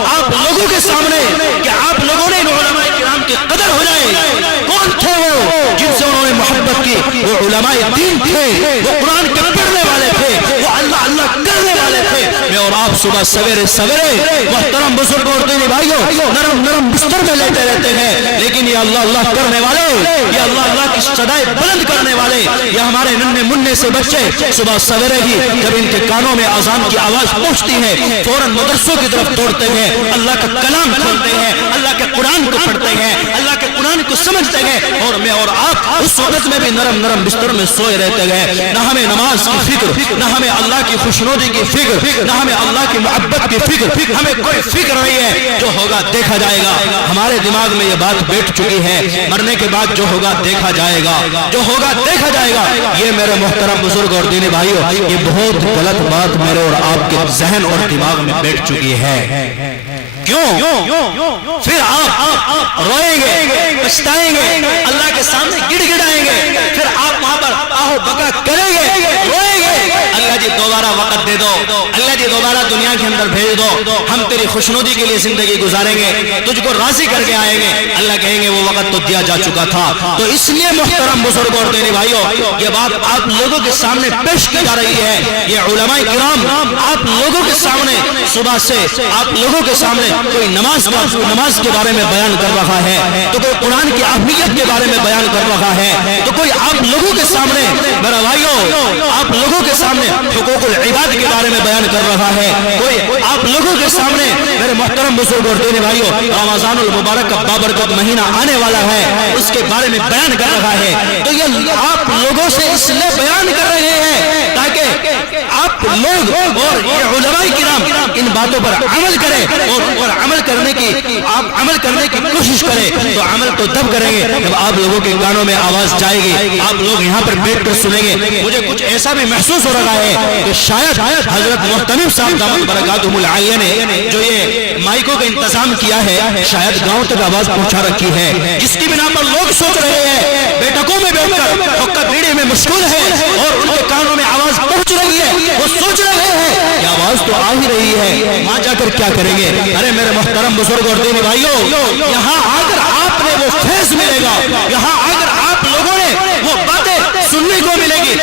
آپ لوگوں کے سامنے کہ آپ لوگوں نے علماء کرام کی قدر ہو جائے. کون تھے وہ جن سے انہوں نے محبت کی؟ وہ علماء دین تھے, وہ قرآن کے پڑھنے والے تھے, وہ اللہ اللہ کرنے والے تھے. میں اور آپ صبح سویرے سویرے محترم بزرگ اور دینے بھائیوں نرم نرم بستر میں لیتے رہتے ہیں, لیکن یہ اللہ اللہ کرنے والے, یہ اللہ اللہ کی صدائے بلند کرنے والے, یہ ہمارے ننھے منھے سے بچے صبح سویرے ہی جب ان کے کانوں میں اذان کی آواز پہنچتی ہے فوراً مدرسوں کی طرف دوڑتے ہیں, اللہ کا کلام کھولتے ہیں, اللہ کے قرآن کو پڑھتے ہیں, اللہ کے قرآن کو سمجھتے ہیں. اور میں اور آپ اس وقت میں بھی نرم نرم بستر میں سوئے رہتے گئے. نہ ہمیں نماز کی فکر, نہ ہمیں اللہ کی خوشنودی کی فکر, نہ ہمیں اللہ کی محبت کی فکر, ہمیں کوئی فکر نہیں ہے. جو ہوگا دیکھا جائے گا. ہمارے دماغ میں یہ بات بیٹھ چکی ہے, مرنے کے بعد جو ہوگا دیکھا جائے گا, جو ہوگا دیکھا جائے گا. یہ میرے محترم بزرگ اور دینی بھائیوں, یہ بہت غلط بات میرے اور آپ کے ذہن اور دماغ میں بیٹھ چکی ہے. کیوں؟ پھر آپ روئیں گے، پچھتائیں گے، اللہ کے سامنے گڑ گڑائیں گے، پھر آپ وہاں پر آہو بکا کریں گے، روئیں گے، اللہ جی دوبارہ وقت دے دو، اللہ جی دوبارہ دنیا کے اندر بھیج دو، ہم تیری خوشنودی کے لیے زندگی گزاریں گے، تجھ کو راضی کر کے آئیں گے۔ اللہ کہیں گے وہ وقت تو دیا جا چکا تھا۔ تو اس لیے محترم بزرگوں اور دینی بھائیوں، یہ بات آپ لوگوں کے سامنے پیش کی جا رہی ہے۔ یہ علماء کرام آپ لوگوں کے سامنے صبح سے آپ لوگوں کے سامنے کوئی نماز کے بارے میں بیان کر رہا ہے، تو کوئی قرآن کی اہمیت کے بارے میں بیان کر رہا ہے، تو کوئی آپ لوگوں کے سامنے میرے بھائیوں آپ لوگوں کے سامنے حقوق العباد کے بارے میں بیان کر رہا ہے، کوئی آپ لوگوں کے سامنے میرے محترم بزرگ اور دینی بھائیوں رمضان المبارک کا بابرکت مہینہ آنے والا ہے، اس کے بارے میں بیان کر رہا ہے۔ تو یہ آپ لوگوں سے اس لیے بیان کر رہے ہیں تاکہ آپ لوگ اور یہ علماء کرام ان باتوں پر عمل کریں اور عمل کرنے کی کوشش کریں۔ تو عمل تو تب کریں گے جب آپ لوگوں کے کانوں میں آواز جائے گی، آپ لوگ یہاں پر بیٹھ کر سنیں گے۔ مجھے کچھ ایسا بھی محسوس ہو رہا ہے کہ شاید حضرت محتمم صاحب دامت برکاتہم العالیہ نے جو یہ مائکوں کا انتظام کیا ہے، شاید گاؤں تک آواز پہنچا رکھی ہے، جس کی بنا پر لوگ سوچ رہے ہیں بیٹھکوں میں بیٹھ کر حقہ بیڑی میں مشغول ہے اور ان کے کانوں میں آواز پہنچ رہی ہے، وہ سوچ رہے ہیں کہ آواز تو آ ہی رہی ہے، وہاں جا کر کیا کریں گے؟ ارے میرے محترم بزرگ اور دینی بھائیوں، یہاں آ کر آپ نے وہ فیض ملے گا، یہاں آ کر آپ لوگوں نے وہ باتیں سننے کو ملے گی،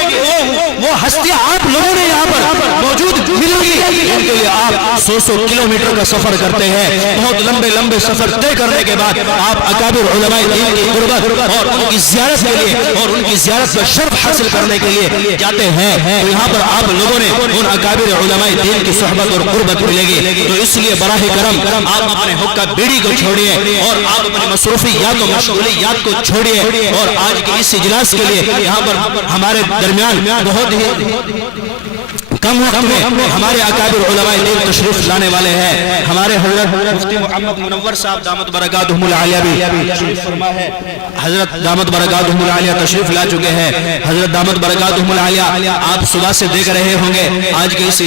وہ ہستیاں آپ لوگوں نے یہاں پر موجود ملیں گی جن کے لیے آپ 100 کلومیٹر کا سفر کرتے ہیں، بہت لمبے سفر طے کرنے کے بعد آپ اکابر علماء دین کی قربت اور ان کی زیارت کے لیے اور ان کی زیارت کا شرف حاصل کرنے کے لیے جاتے ہیں۔ تو یہاں پر آپ لوگوں نے ان اکابر علماء دین کی صحبت اور قربت ملے گی۔ تو اس لیے براہ کرم آپ اپنے حقہ بیڑی کو چھوڑیے اور آپ اپنے مصروفیات و مشغولیات کو چھوڑیے، اور آج کی اس اجلاس کے لیے یہاں پر ہمارے درمیان بہت ہی کم وقت میں ہمارے اکابر علماء دین تشریف لانے والے ہیں۔ ہمارے حضرت مفتی محمد منور صاحب دامت برکاتہم العالیہ بھی تشریف فرما ہے، حضرت دامت برکاتہم العالیہ تشریف لا چکے ہیں۔ حضرت دامت برکاتہم العالیہ آپ صبح سے دیکھ رہے ہوں گے آج کے اس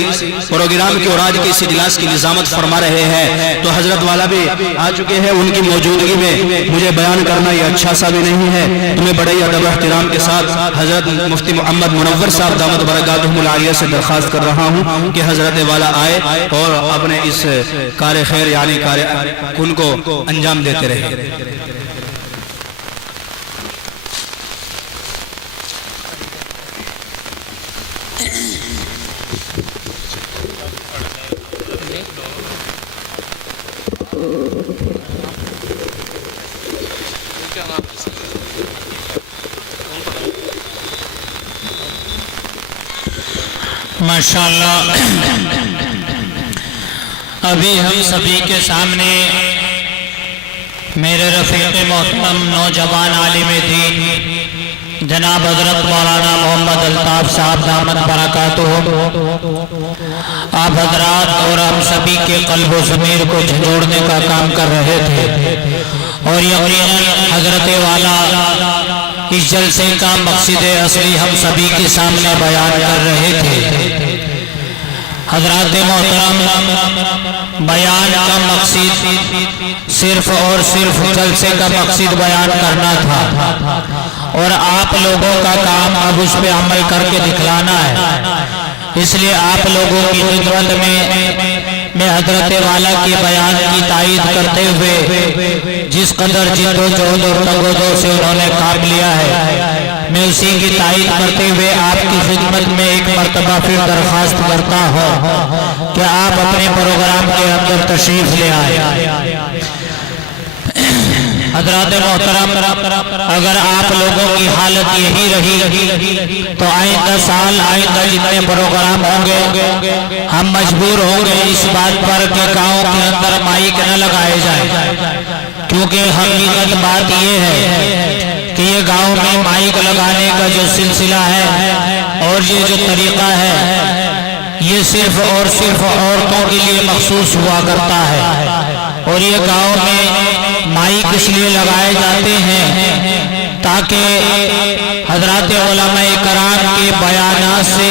پروگرام کی اور آج کے اس اجلاس کی نظامت فرما رہے ہیں، تو حضرت والا بھی آ چکے ہیں۔ ان کی موجودگی میں مجھے بیان کرنا یہ اچھا سا بھی نہیں ہے، تمہیں بڑے ادب و احترام کے ساتھ حضرت مفتی محمد منور صاحب دامت برکاتہم العالیہ سے درخواست کر رہا ہوں کہ حضرت والا آئے اور اپنے اس کار خیر یعنی کار کن کو انجام دیتے رہے۔ ماشاءاللہ ابھی ہم سبھی کے سامنے میرے رفیق محترم نوجوان عالم دین جناب حضرت مولانا محمد الطاف صاحب دامت برکاتہم آپ حضرات اور ہم سبھی کے قلب و ضمیر کو جھنجھوڑنے کا کام کر رہے تھے، اور یقیناً حضرت والا اس جلسے کا مقصد اصلی ہم سبھی کے سامنے بیان کر رہے تھے۔ حضرات محترم، بیان کا مقصد صرف اور صرف جلسے کا مقصد بیان کرنا تھا، اور آپ لوگوں کا کام اب اس پہ عمل کر کے دکھلانا ہے۔ اس لیے آپ لوگوں کی خدمت میں حضرت والا کے بیان کی تائید کرتے ہوئے جس قدر جد و جہد اور تگ سے انہوں نے کام لیا ہے، میں اسی کی تائید کرتے ہوئے آپ کی خدمت میں ایک مرتبہ پھر درخواست کرتا ہوں کہ آپ اپنے پروگرام کے اندر تشریف لے آئے۔ حضرات محترم، اگر آپ لوگوں کی حالت یہی رہی تو آئندہ سال آئندہ جتنے پروگرام ہوں گے ہم مجبور ہوں گے اس بات پر کہ گاؤں کے اندر مائک نہ لگائے جائے، کیونکہ حقیقت بات یہ ہے کہ یہ گاؤں میں مائک لگانے کا جو سلسلہ ہے اور یہ جو طریقہ ہے یہ صرف اور صرف عورتوں کے لیے مخصوص ہوا کرتا ہے، اور یہ گاؤں میں مائک اس لیے لگائے جاتے ہیں تاکہ حضرات علماء کرام کے بیانات سے،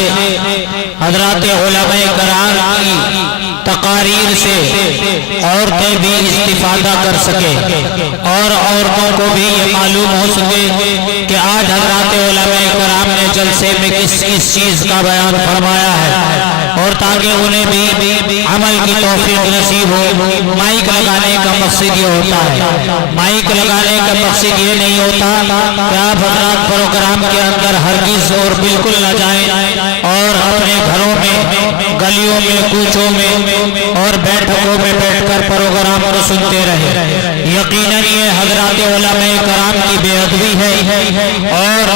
حضرات علماء کرام کی تقاریر سے عورتیں بھی استفادہ کر سکیں اور عورتوں کو بھی یہ معلوم ہو سکے کہ آج حضرات علماء کرام نے جلسے میں کس کس چیز کا بیان فرمایا ہے، اور تاکہ انہیں بھی عمل کی توفیق نصیب ہو۔ مائک لگانے کا مقصد یہ ہوتا ہے، مائک لگانے کا مقصد یہ نہیں ہوتا کہ آپ حضرات پروگرام کے اندر ہرگز اور بالکل نہ جائیں اور اپنے گھروں میں، گلیوں میں، کوچوں میں اور بیٹھکوں میں بیٹھ کر پروگرام کو سنتے رہے۔ یقیناً یہ حضرات علماء کرام کی بے ادبی ہے اور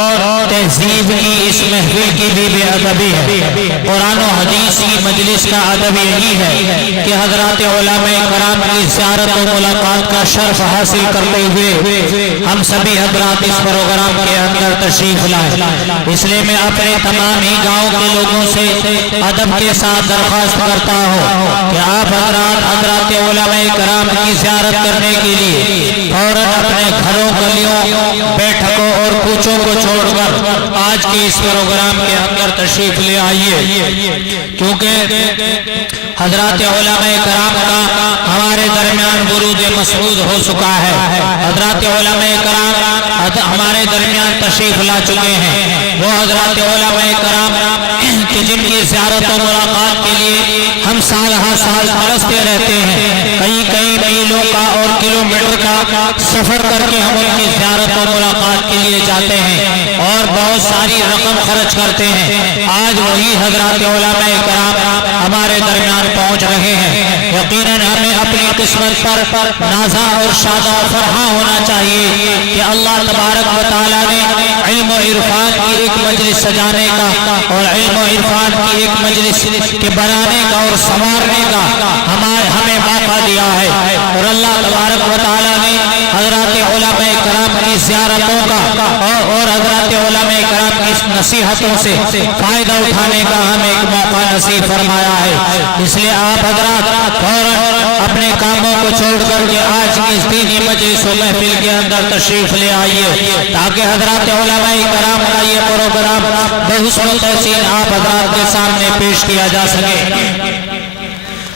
تہذیب کی اس محفل کی بھی بے ادبی ہے۔ قرآن و حدیث کی مجلس کا ادب یہی ہے کہ حضرات علماء کرام کی زیارت و ملاقات کا شرف حاصل کرتے ہوئے ہم سبھی حضرات اس پروگرام کے اندر تشریف لائیں۔ اس لیے میں اپنے تمام ہی گاؤں کے لوگوں سے ادب کے ساتھ درخواست کرتا ہوں کہ آپ حضرات علماء کرام کی زیارت کرنے کے لیے فوراً اپنے گھروں، گلیوں، بیٹھکوں اور کوچوں کو چھوڑ کر آج کے اس پروگرام کے اندر تشریف لے آئیے، کیونکہ حضرات علماء کرام کا ہمارے درمیان ورود مسعود ہو چکا ہے۔ حضرات علماء کرام ہمارے درمیان تشریف لا چکے ہیں، وہ حضرات علماء کرام کہ جن کی زیارت و ملاقات کے لیے ہم سال ہر سال ترستے رہتے ہیں، کئی میلوں کا اور کلومیٹر کا سفر کر کے ہم ان کی زیارت و ملاقات کے لیے جاتے ہیں اور بہت ساری رقم خرچ کرتے ہیں۔ آج وہی حضرات علماء کرام ہمارے درمیان پہنچ رہے ہیں۔ یقیناً ہمیں اپنی قسمت پر نازا اور شادہ و فرحاں ہونا چاہیے کہ اللہ تبارک و تعالیٰ نے علم و عرفان کی ایک مجلس سجانے کا اور علم و عرفان کی ایک مجلس کے بنانے کا اور سنوارنے کا ہمیں موقع دیا ہے، اور اللہ تبارک و تعالیٰ نے حضرات علماء کرام کی زیارتوں کا اور حضرات علماء کرام کی نصیحتوں سے فائدہ اٹھانے کا ہمیں ایک موقع نصیب فرمایا ہے۔ اس لیے آپ حضرات فوراً اپنے کاموں کو چھوڑ کر کے آج کی اس دینی مجلس و محفل کے اندر تشریف لے آئیے تاکہ حضرات علماء کرام کا یہ پروگرام بحسن و تحسین آپ حضرات کے سامنے پیش کیا جا سکے۔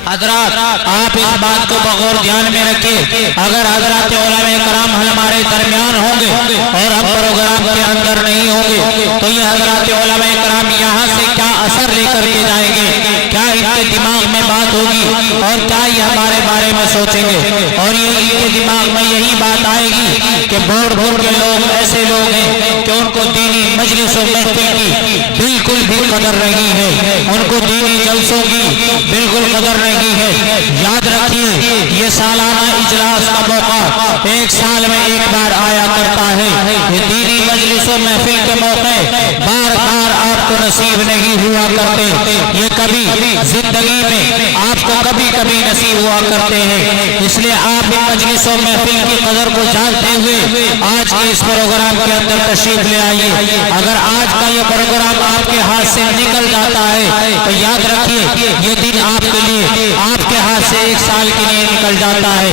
حضرات آپ اس بات کو بغور دھیان میں رکھیں، اگر حضرات علماء کرام ہمارے درمیان ہوں گے اور ہم پروگرام کے اندر نہیں ہوں گے تو یہ حضرات علماء کرام یہاں سے کیا اثر لے کر کے جائیں گے، کیا ان کے دماغ میں بات ہوگی اور کیا یہ ہمارے بارے میں سوچیں گے، اور یہ ان کے دماغ میں یہی بات آئے گی کہ بھوڑ کے لوگ ایسے لوگ ہیں کہ ان کو دینی مجلس و محفل کی بالکل بھی قدر نہیں ہے، ان کو دینی جلسوں کی بالکل قدر نہیں ہے۔ یاد رکھیے یہ سالانہ اجلاس کا موقع ایک سال میں ایک بار آیا کرتا ہے، یہ دینی مجلس و محفل کے موقع بار بار آپ کو نصیب نہیں ہوا کرتے، یہ کبھی زندگی میں آپ کو کبھی نصیب ہوا کرتے ہیں۔ اس لیے آپ ان مجلس و محفل کی قدر کو جانتے ہوئے آج کے اس پروگرام کے اندر تشریف لے آئیے۔ اگر آج کا یہ پروگرام آپ کے ہاتھ سے نکل جاتا ہے تو یاد رکھیے یہ دن آپ کے لیے آپ کے ہاتھ سے ایک سال کے لیے نکل جاتا ہے۔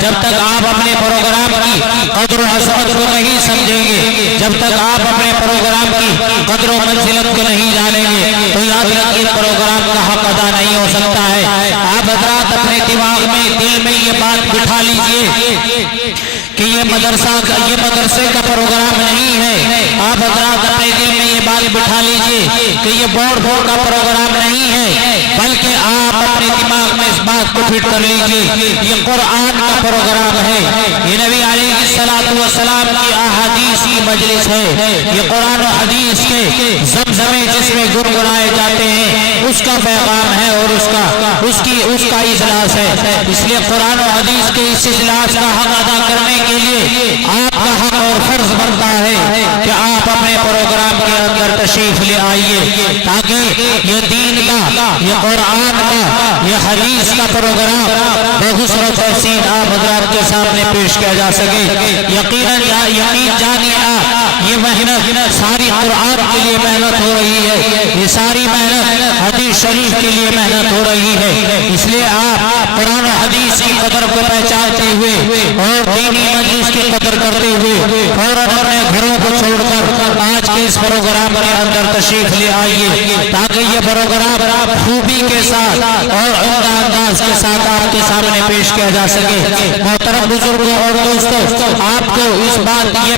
جب تک آپ اپنے پروگرام کی قدر و عظمت کو نہیں سمجھیں گے، جب تک آپ اپنے پروگرام کی قدر و منزلت کو نہیں جانیں گے تو یاد رکھیے پروگرام کا حق ادا نہیں ہو سکتا ہے۔ آپ حضرات اپنے دماغ میں، دل میں یہ بات بٹھا لیجئے کہ یہ مدرسے کا پروگرام نہیں ہے۔ آپ حضرات اپنے دل میں یہ بات بٹھا لیجئے کہ یہ بورڈ کا پروگرام نہیں ہے، بلکہ آپ اپنے دماغ میں اس بات کو فٹ کر لیجئے یہ قرآن کا پروگرام ہے، یہ نبی علیہ السلام کی احادیث کی مجلس ہے، یہ قرآن و حدیث کے زمزمے جس میں گنگنائے جاتے ہیں اس کا پیغام ہے اور اس کا اجلاس ہے۔ اس لیے قرآن و حدیث کے اس اجلاس کا حق ادا کرنے کے لیے آپ کا حق اور فرض بنتا ہے کہ آپ اپنے پروگرام کے اندر تشریف لے آئیے تاکہ یہ دین کا، یہ قرآن کا، یہ حدیث کا پروگرام بحسن و تحسین آپ حضرات کے سامنے پیش کیا جا سکے۔ یقین جانیے آپ یہ محنت ساری قرآن کے لیے محنت ہو رہی ہے، یہ ساری محنت حدیث شریف کے لیے محنت ہو رہی ہے۔ اس لیے آپ قرآن و حدیث کی قدر کو پہچانتے ہوئے اور دینی مجلس کی قدر کرتے ہوئے فوراً اپنے گھروں کو چھوڑ کر آج کے کے اس پروگرام کے اندر تشریف لے آئیے تاکہ یہ پروگرام خوبی کے ساتھ اور عمدہ انداز کے ساتھ آپ کے سامنے پیش کیا جا سکے۔ محترم بزرگوں اور دوستوں، آپ کو اس بات کی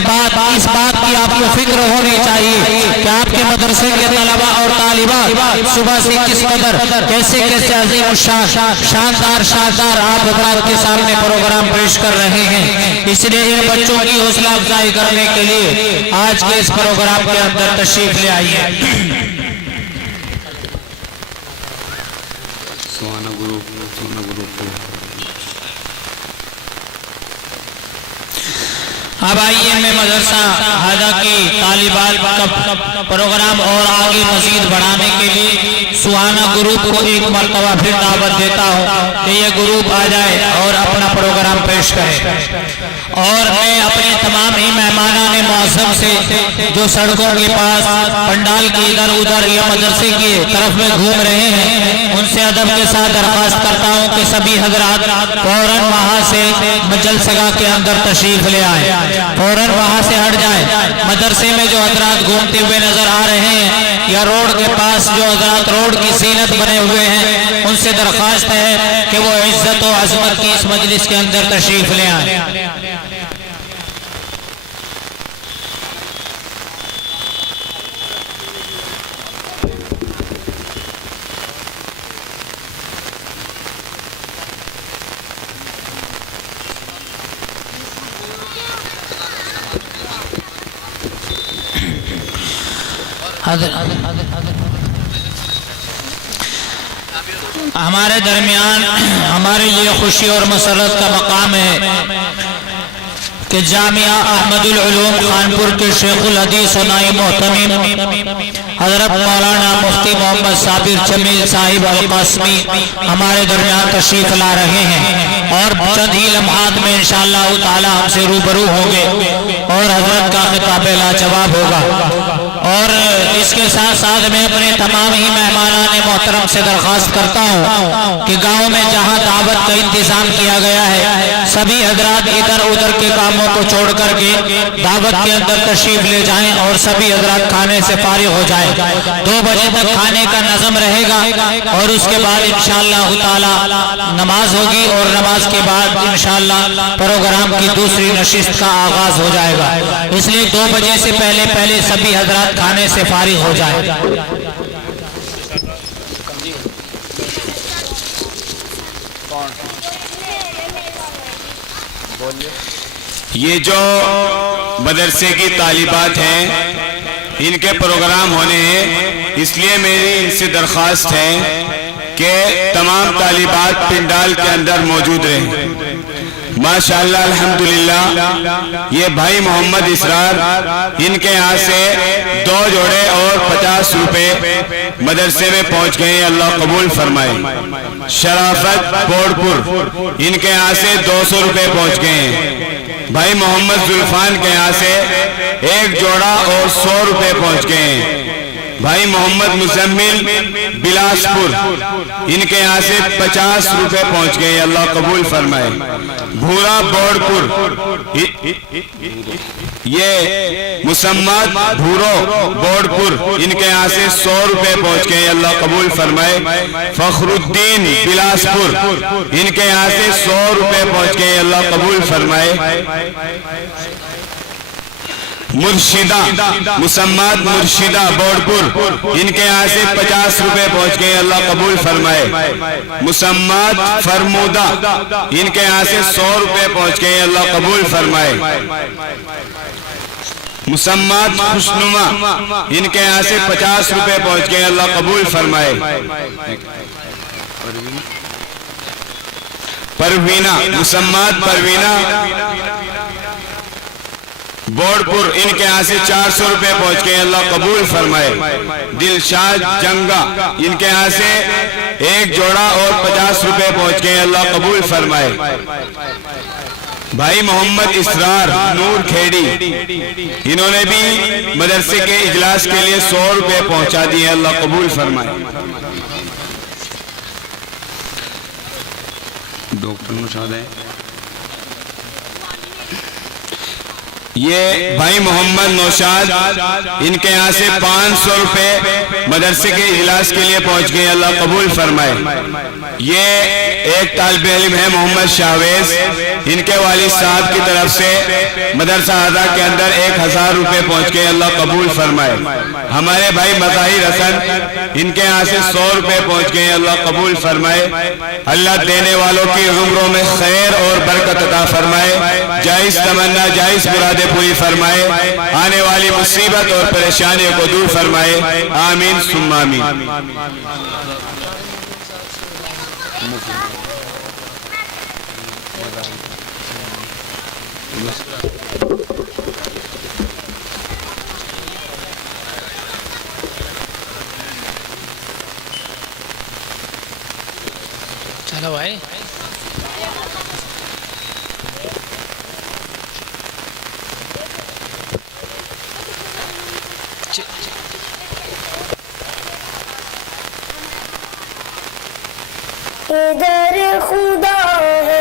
آپ کو فکر ہونی چاہیے کہ آپ کے مدرسے کے طلباء اور طالبات صبح سے کس قدر کیسے عظیم الشان شاندار آپ حضرات کے سامنے پروگرام پیش کر رہے ہیں۔ اس لیے ان بچوں کی حوصلہ افزائی کرنے کے لیے آج کے اس پروگرام کے اندر تشریف لے آئیے۔ اب آئیے میں مدرسہ ہادہ کی طالبات کا پروگرام اور آگے مزید بڑھانے کے لیے سہانا گروپ کو ایک مرتبہ پھر دعوت دیتا ہوں کہ یہ گروپ آ جائے اور اپنا پروگرام پیش کرے۔ اور میں اپنے تمام ہی مہمانان معظم سے جو سڑکوں کے پاس پنڈال کی ادھر ادھر یا مدرسے کی طرف میں گھوم رہے ہیں، ان سے ادب کے ساتھ درخواست کرتا ہوں کہ سبھی حضرات فوراً وہاں سے جلسگاہ کے اندر تشریف لے آئیں، فوراً وہاں سے ہٹ جائیں۔ مدرسے میں جو حضرات گھومتے ہوئے نظر آ رہے ہیں یا روڈ کے پاس جو حضرات روڈ کی زینت بنے ہوئے ہیں، ان سے درخواست ہے کہ وہ عزت و عظمت کی اس مجلس کے اندر تشریف لے آئیں۔ ہمارے درمیان ہمارے لیے خوشی اور مسرت کا مقام ہے کہ جامعہ احمد العلوم خانپور کے شیخ الحدیث و نائب محتمم حضرت مولانا مفتی محمد صابر جمیل صاحب القاسمی ہمارے درمیان تشریف لا رہے ہیں اور چند ہی لمحات میں انشاءاللہ تعالی ہم سے روبرو ہوں گے اور حضرت کا خطاب لاجواب ہوگا۔ اور اس کے ساتھ ساتھ میں اپنے تمام ہی مہمانان محترم سے درخواست کرتا ہوں کہ گاؤں میں جہاں دعوت کا انتظام کیا گیا ہے سبھی حضرات ادھر ادھر کے کاموں کو چھوڑ کر کے دعوت کے اندر تشریف لے جائیں اور سبھی حضرات کھانے سے فارغ ہو جائیں۔ 2 بجے تک کھانے کا نظم رہے گا اور اس کے بعد انشاءاللہ تعالی نماز ہوگی اور نماز کے بعد انشاءاللہ پروگرام کی دوسری نشست کا آغاز ہو جائے گا، اس لیے 2 بجے سے پہلے سبھی حضرات کھانے سے فارغ ہو جائے۔ یہ جو مدرسے کی طالبات ہیں ان کے پروگرام ہونے ہیں، اس لیے میری ان سے درخواست ہے کہ تمام طالبات پنڈال کے اندر موجود رہیں۔ ماشاءاللہ الحمدللہ یہ بھائی محمد اسرار ان کے یہاں سے 2 جوڑے اور 50 روپے مدرسے میں پہنچ گئے ہیں، اللہ قبول فرمائے۔ شرافت بورڈپور ان کے یہاں سے 200 روپے پہنچ گئے ہیں۔ بھائی محمد زلفان کے یہاں سے 1 جوڑا اور 100 روپے پہنچ گئے ہیں۔ بھائی محمد مزمل بلاسپور ان کے یہاں سے 50 روپے پہنچ گئے، اللہ قبول فرمائے۔ بھورا بورڈپور یہ مسمات بھورو بورڈپور ان کے یہاں سے 100 روپے پہنچ گئے، اللہ قبول فرمائے۔ فخر الدین بلاسپور ان کے یہاں سے 100 روپے پہنچ گئے، اللہ قبول فرمائے۔ مرشدہ مسمات مرشدہ بورڈپور ان کے یہاں سے 50 روپے پہنچ گئے، اللہ قبول فرمائے۔ مسمات فرمودہ ان کے یہاں سے 100 روپے پہنچ گئے، اللہ قبول فرمائے۔ مسمات خوشنما ان کے یہاں سے 50 روپے پہنچ گئے، اللہ قبول فرمائے۔ پروینہ مسمات پروینہ بورڈپور ان کے یہاں سے 400 روپے پہنچ گئے، اللہ قبول فرمائے۔ دلشاد جنگا ان کے یہاں سے 1 جوڑا اور 50 روپے پہنچ گئے، اللہ قبول فرمائے۔ بھائی محمد اسرار نور کھیڑی انہوں نے بھی مدرسے کے اجلاس کے لیے 100 روپے پہنچا دیے، اللہ قبول فرمائے۔ ڈاکٹر نشاد ہے یہ بھائی محمد نوشاد ان کے یہاں سے 500 روپے مدرسے کے اجلاس کے لیے پہنچ گئے، اللہ قبول فرمائے۔ یہ ایک طالب علم ہے محمد شاہویز، ان کے والد صاحب کی طرف سے مدرسہ ہزا کے اندر 1000 روپے پہنچ گئے، اللہ قبول فرمائے۔ ہمارے بھائی مظاہر حسن ان کے یہاں سے 100 روپے پہنچ گئے، اللہ قبول فرمائے۔ اللہ دینے والوں کی عمروں میں خیر اور برکت عطا فرمائے، جائز تمنا جائز مرادیں پوری فرمائے، آنے والی مصیبت اور پریشانیوں کو دور فرمائے، آمین ثم آمین۔ چلو بھائی ادھر خدا ہے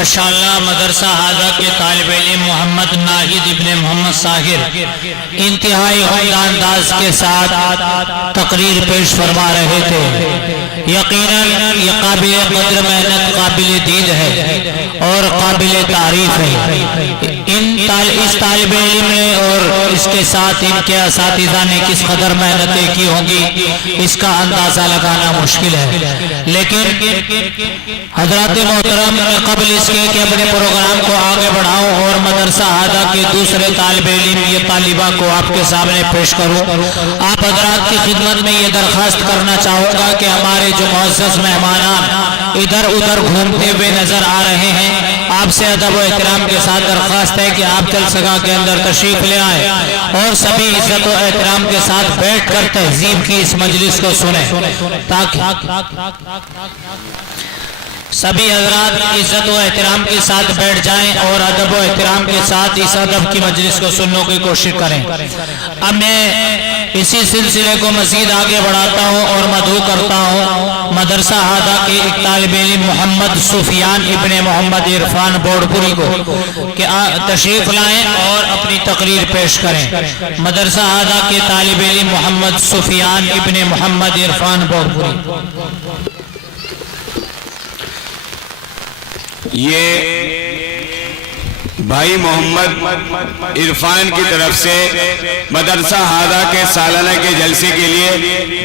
ماشاءاللہ مدرسہ ہادہ کے طالب علم محمد ناہید ابن محمد ساحر انتہائی عمدہ انداز کے ساتھ تقریر پیش فرما رہے تھے۔ یقیناً یہ قابل قدر محنت، قابل دید ہے اور قابل تعریف ہے۔ اس طالب علم نے اور اس کے ساتھ ان کے اساتذہ نے کس قدر محنتیں کی ہوں گی اس کا اندازہ لگانا مشکل ہے، لیکن حضرات محترم قبل اس کے کہ اپنے پروگرام کو آگے بڑھاؤں اور مدرسہ ہادہ کے دوسرے طالب علم یہ طالبہ کو آپ کے سامنے پیش کروں، آپ حضرات کی خدمت میں یہ درخواست کرنا چاہوں گا کہ ہمارے جو معزز مہمانان ادھر ادھر گھومتے ہوئے نظر آ رہے ہیں، آپ سے ادب و احترام کے ساتھ درخواست ہے کہ آپ جلسگاہ کے اندر تشریف لے آئیں اور سبھی عزت و احترام کے ساتھ بیٹھ کر تہذیب کی اس مجلس کو سنیں، تاکہ سبھی حضرات عزت و احترام کے ساتھ بیٹھ جائیں اور ادب و احترام کے ساتھ اس ادب کی مجلس کو سننے کی کوشش کریں۔ اب میں اسی سلسلے کو مزید آگے بڑھاتا ہوں اور مدعو کرتا ہوں مدرسہ ہادہ کے ایک طالب علم محمد سفیان ابن محمد عرفان بوڑپوری کو کہ تشریف لائیں اور اپنی تقریر پیش کریں۔ مدرسہ ہادہ کے طالب علم محمد سفیان ابن محمد عرفان بوڑپوری۔ یہ بھائی محمد عرفان کی طرف سے مدرسہ ہادہ کے سالانہ کے جلسے کے لیے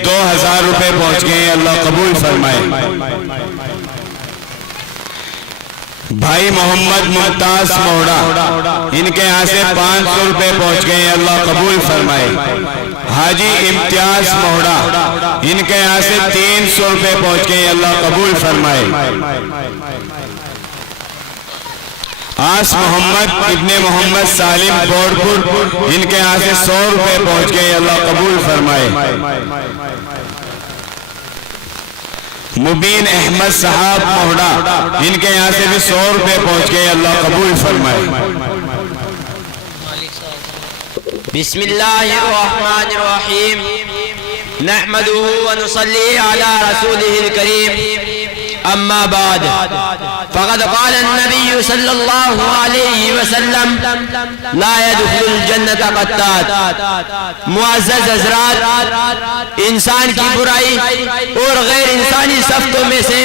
2000 روپے پہنچ گئے ہیں، اللہ قبول فرمائے۔ بھائی محمد ممتاز موڑا ان کے یہاں سے 500 روپے پہنچ گئے ہیں، اللہ قبول فرمائے۔ حاجی امتیاز موڑا ان کے یہاں سے 300 روپے پہنچ گئے ہیں، اللہ قبول فرمائے۔ آس محمد ابن محمد سالم بوڑپور ان کے یہاں سے 100 روپے پہنچ گئے، اللہ قبول فرمائے۔ مبین احمد صاحب موڑا ان کے یہاں سے بھی 100 روپے پہنچ گئے، اللہ قبول فرمائے۔ بسم اللہ الرحمن الرحیم نحمده ونصلي على رسوله الكريم اما بعد فقد قال النبي صلی اللہ علیہ وسلم لا يدخل الجنة قطات۔ معزز حضرات، انسان کی برائی اور غیر انسانی صفتوں میں سے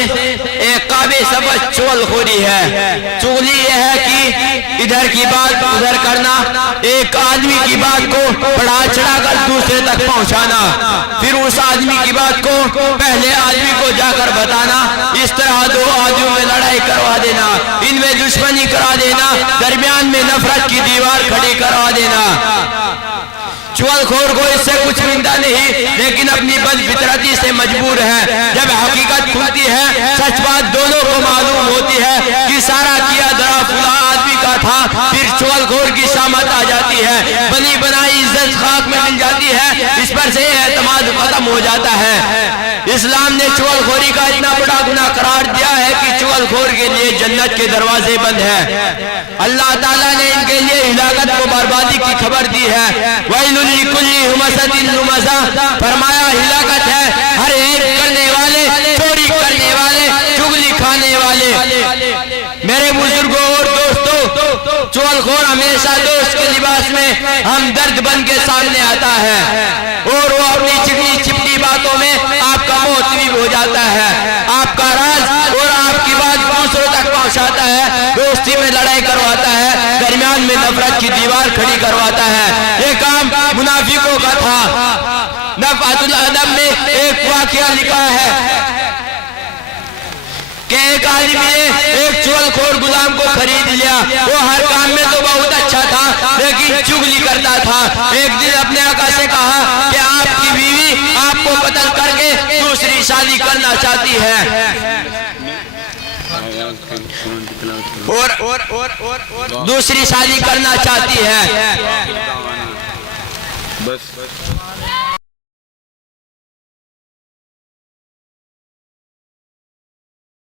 ایک قابل صفت چغل خوری ہے۔ چغلی یہ ہے کہ ادھر کی بات ادھر کرنا، ایک آدمی کی بات کو بڑھا چڑھا کر دوسرے تک پہنچانا، پھر اس آدمی کی بات کو پہلے آدمی کو جا کر بتانا، اس طرح دو آدمیوں میں لڑائی کروا دینا، ان میں دشمنی کرا دینا، درمیان میں نفرت کی دیوار کھڑی کروا دینا۔ چغل خور کو اس سے کچھ ملتا نہیں، لیکن اپنی بد فطرتی سے مجبور ہے۔ جب حقیقت کھلتی ہے، سچ بات دونوں کو معلوم ہوتی ہے کہ سارا کیا درا فلاں آدمی کا تھا، پھر چغل خور کی شامت آ جاتی ہے، بنی بنائی عزت خاک میں مل جاتی ہے، اس پر سے اعتماد ختم ہو جاتا ہے۔ اسلام نے چغل خوری کا اتنا بڑا گناہ قرار دیا ہے کہ چغل خور کے لیے جنت کے دروازے بند ہیں۔ اللہ تعالیٰ نے ان کے لیے ہلاکت و بربادی کی خبر دی ہے۔ وَيْلٌ لِكُلِّ ہُمَزَةٍ لُمَزَةٍ، فرمایا ہلاکت ہے ہر ایک کرنے والے، چوری کرنے والے، چغلی کھانے والے۔ میرے بزرگوں اور دوستوں، چغل خور ہمیشہ دوست کے لباس میں ہم درد بن کے سامنے آتا ہے اور وہ اپنی چکنی چپٹی باتوں میں آپ کا محتوی ہو جاتا ہے، آپ کا راز اور آپ کی بات دوسروں تک پہنچاتا ہے، دوستی میں لڑائی کرواتا ہے، درمیان میں نفرت کی دیوار کھڑی کرواتا ہے۔ یہ کام منافقوں کا تھا۔ نفعت الادب میں ایک واقعہ لکھا ہے کہ ایک آدمی نے ایک چغل خور غلام کو خرید لیا، وہ ہر کام میں تو بہت اچھا تھا لیکن چغلی کرتا تھا۔ ایک دن اپنے آقا سے کہا کہ آپ کی بیوی آپ کو قتل کر کے دوسری شادی کرنا چاہتی ہے اور دوسری شادی کرنا چاہتی ہے۔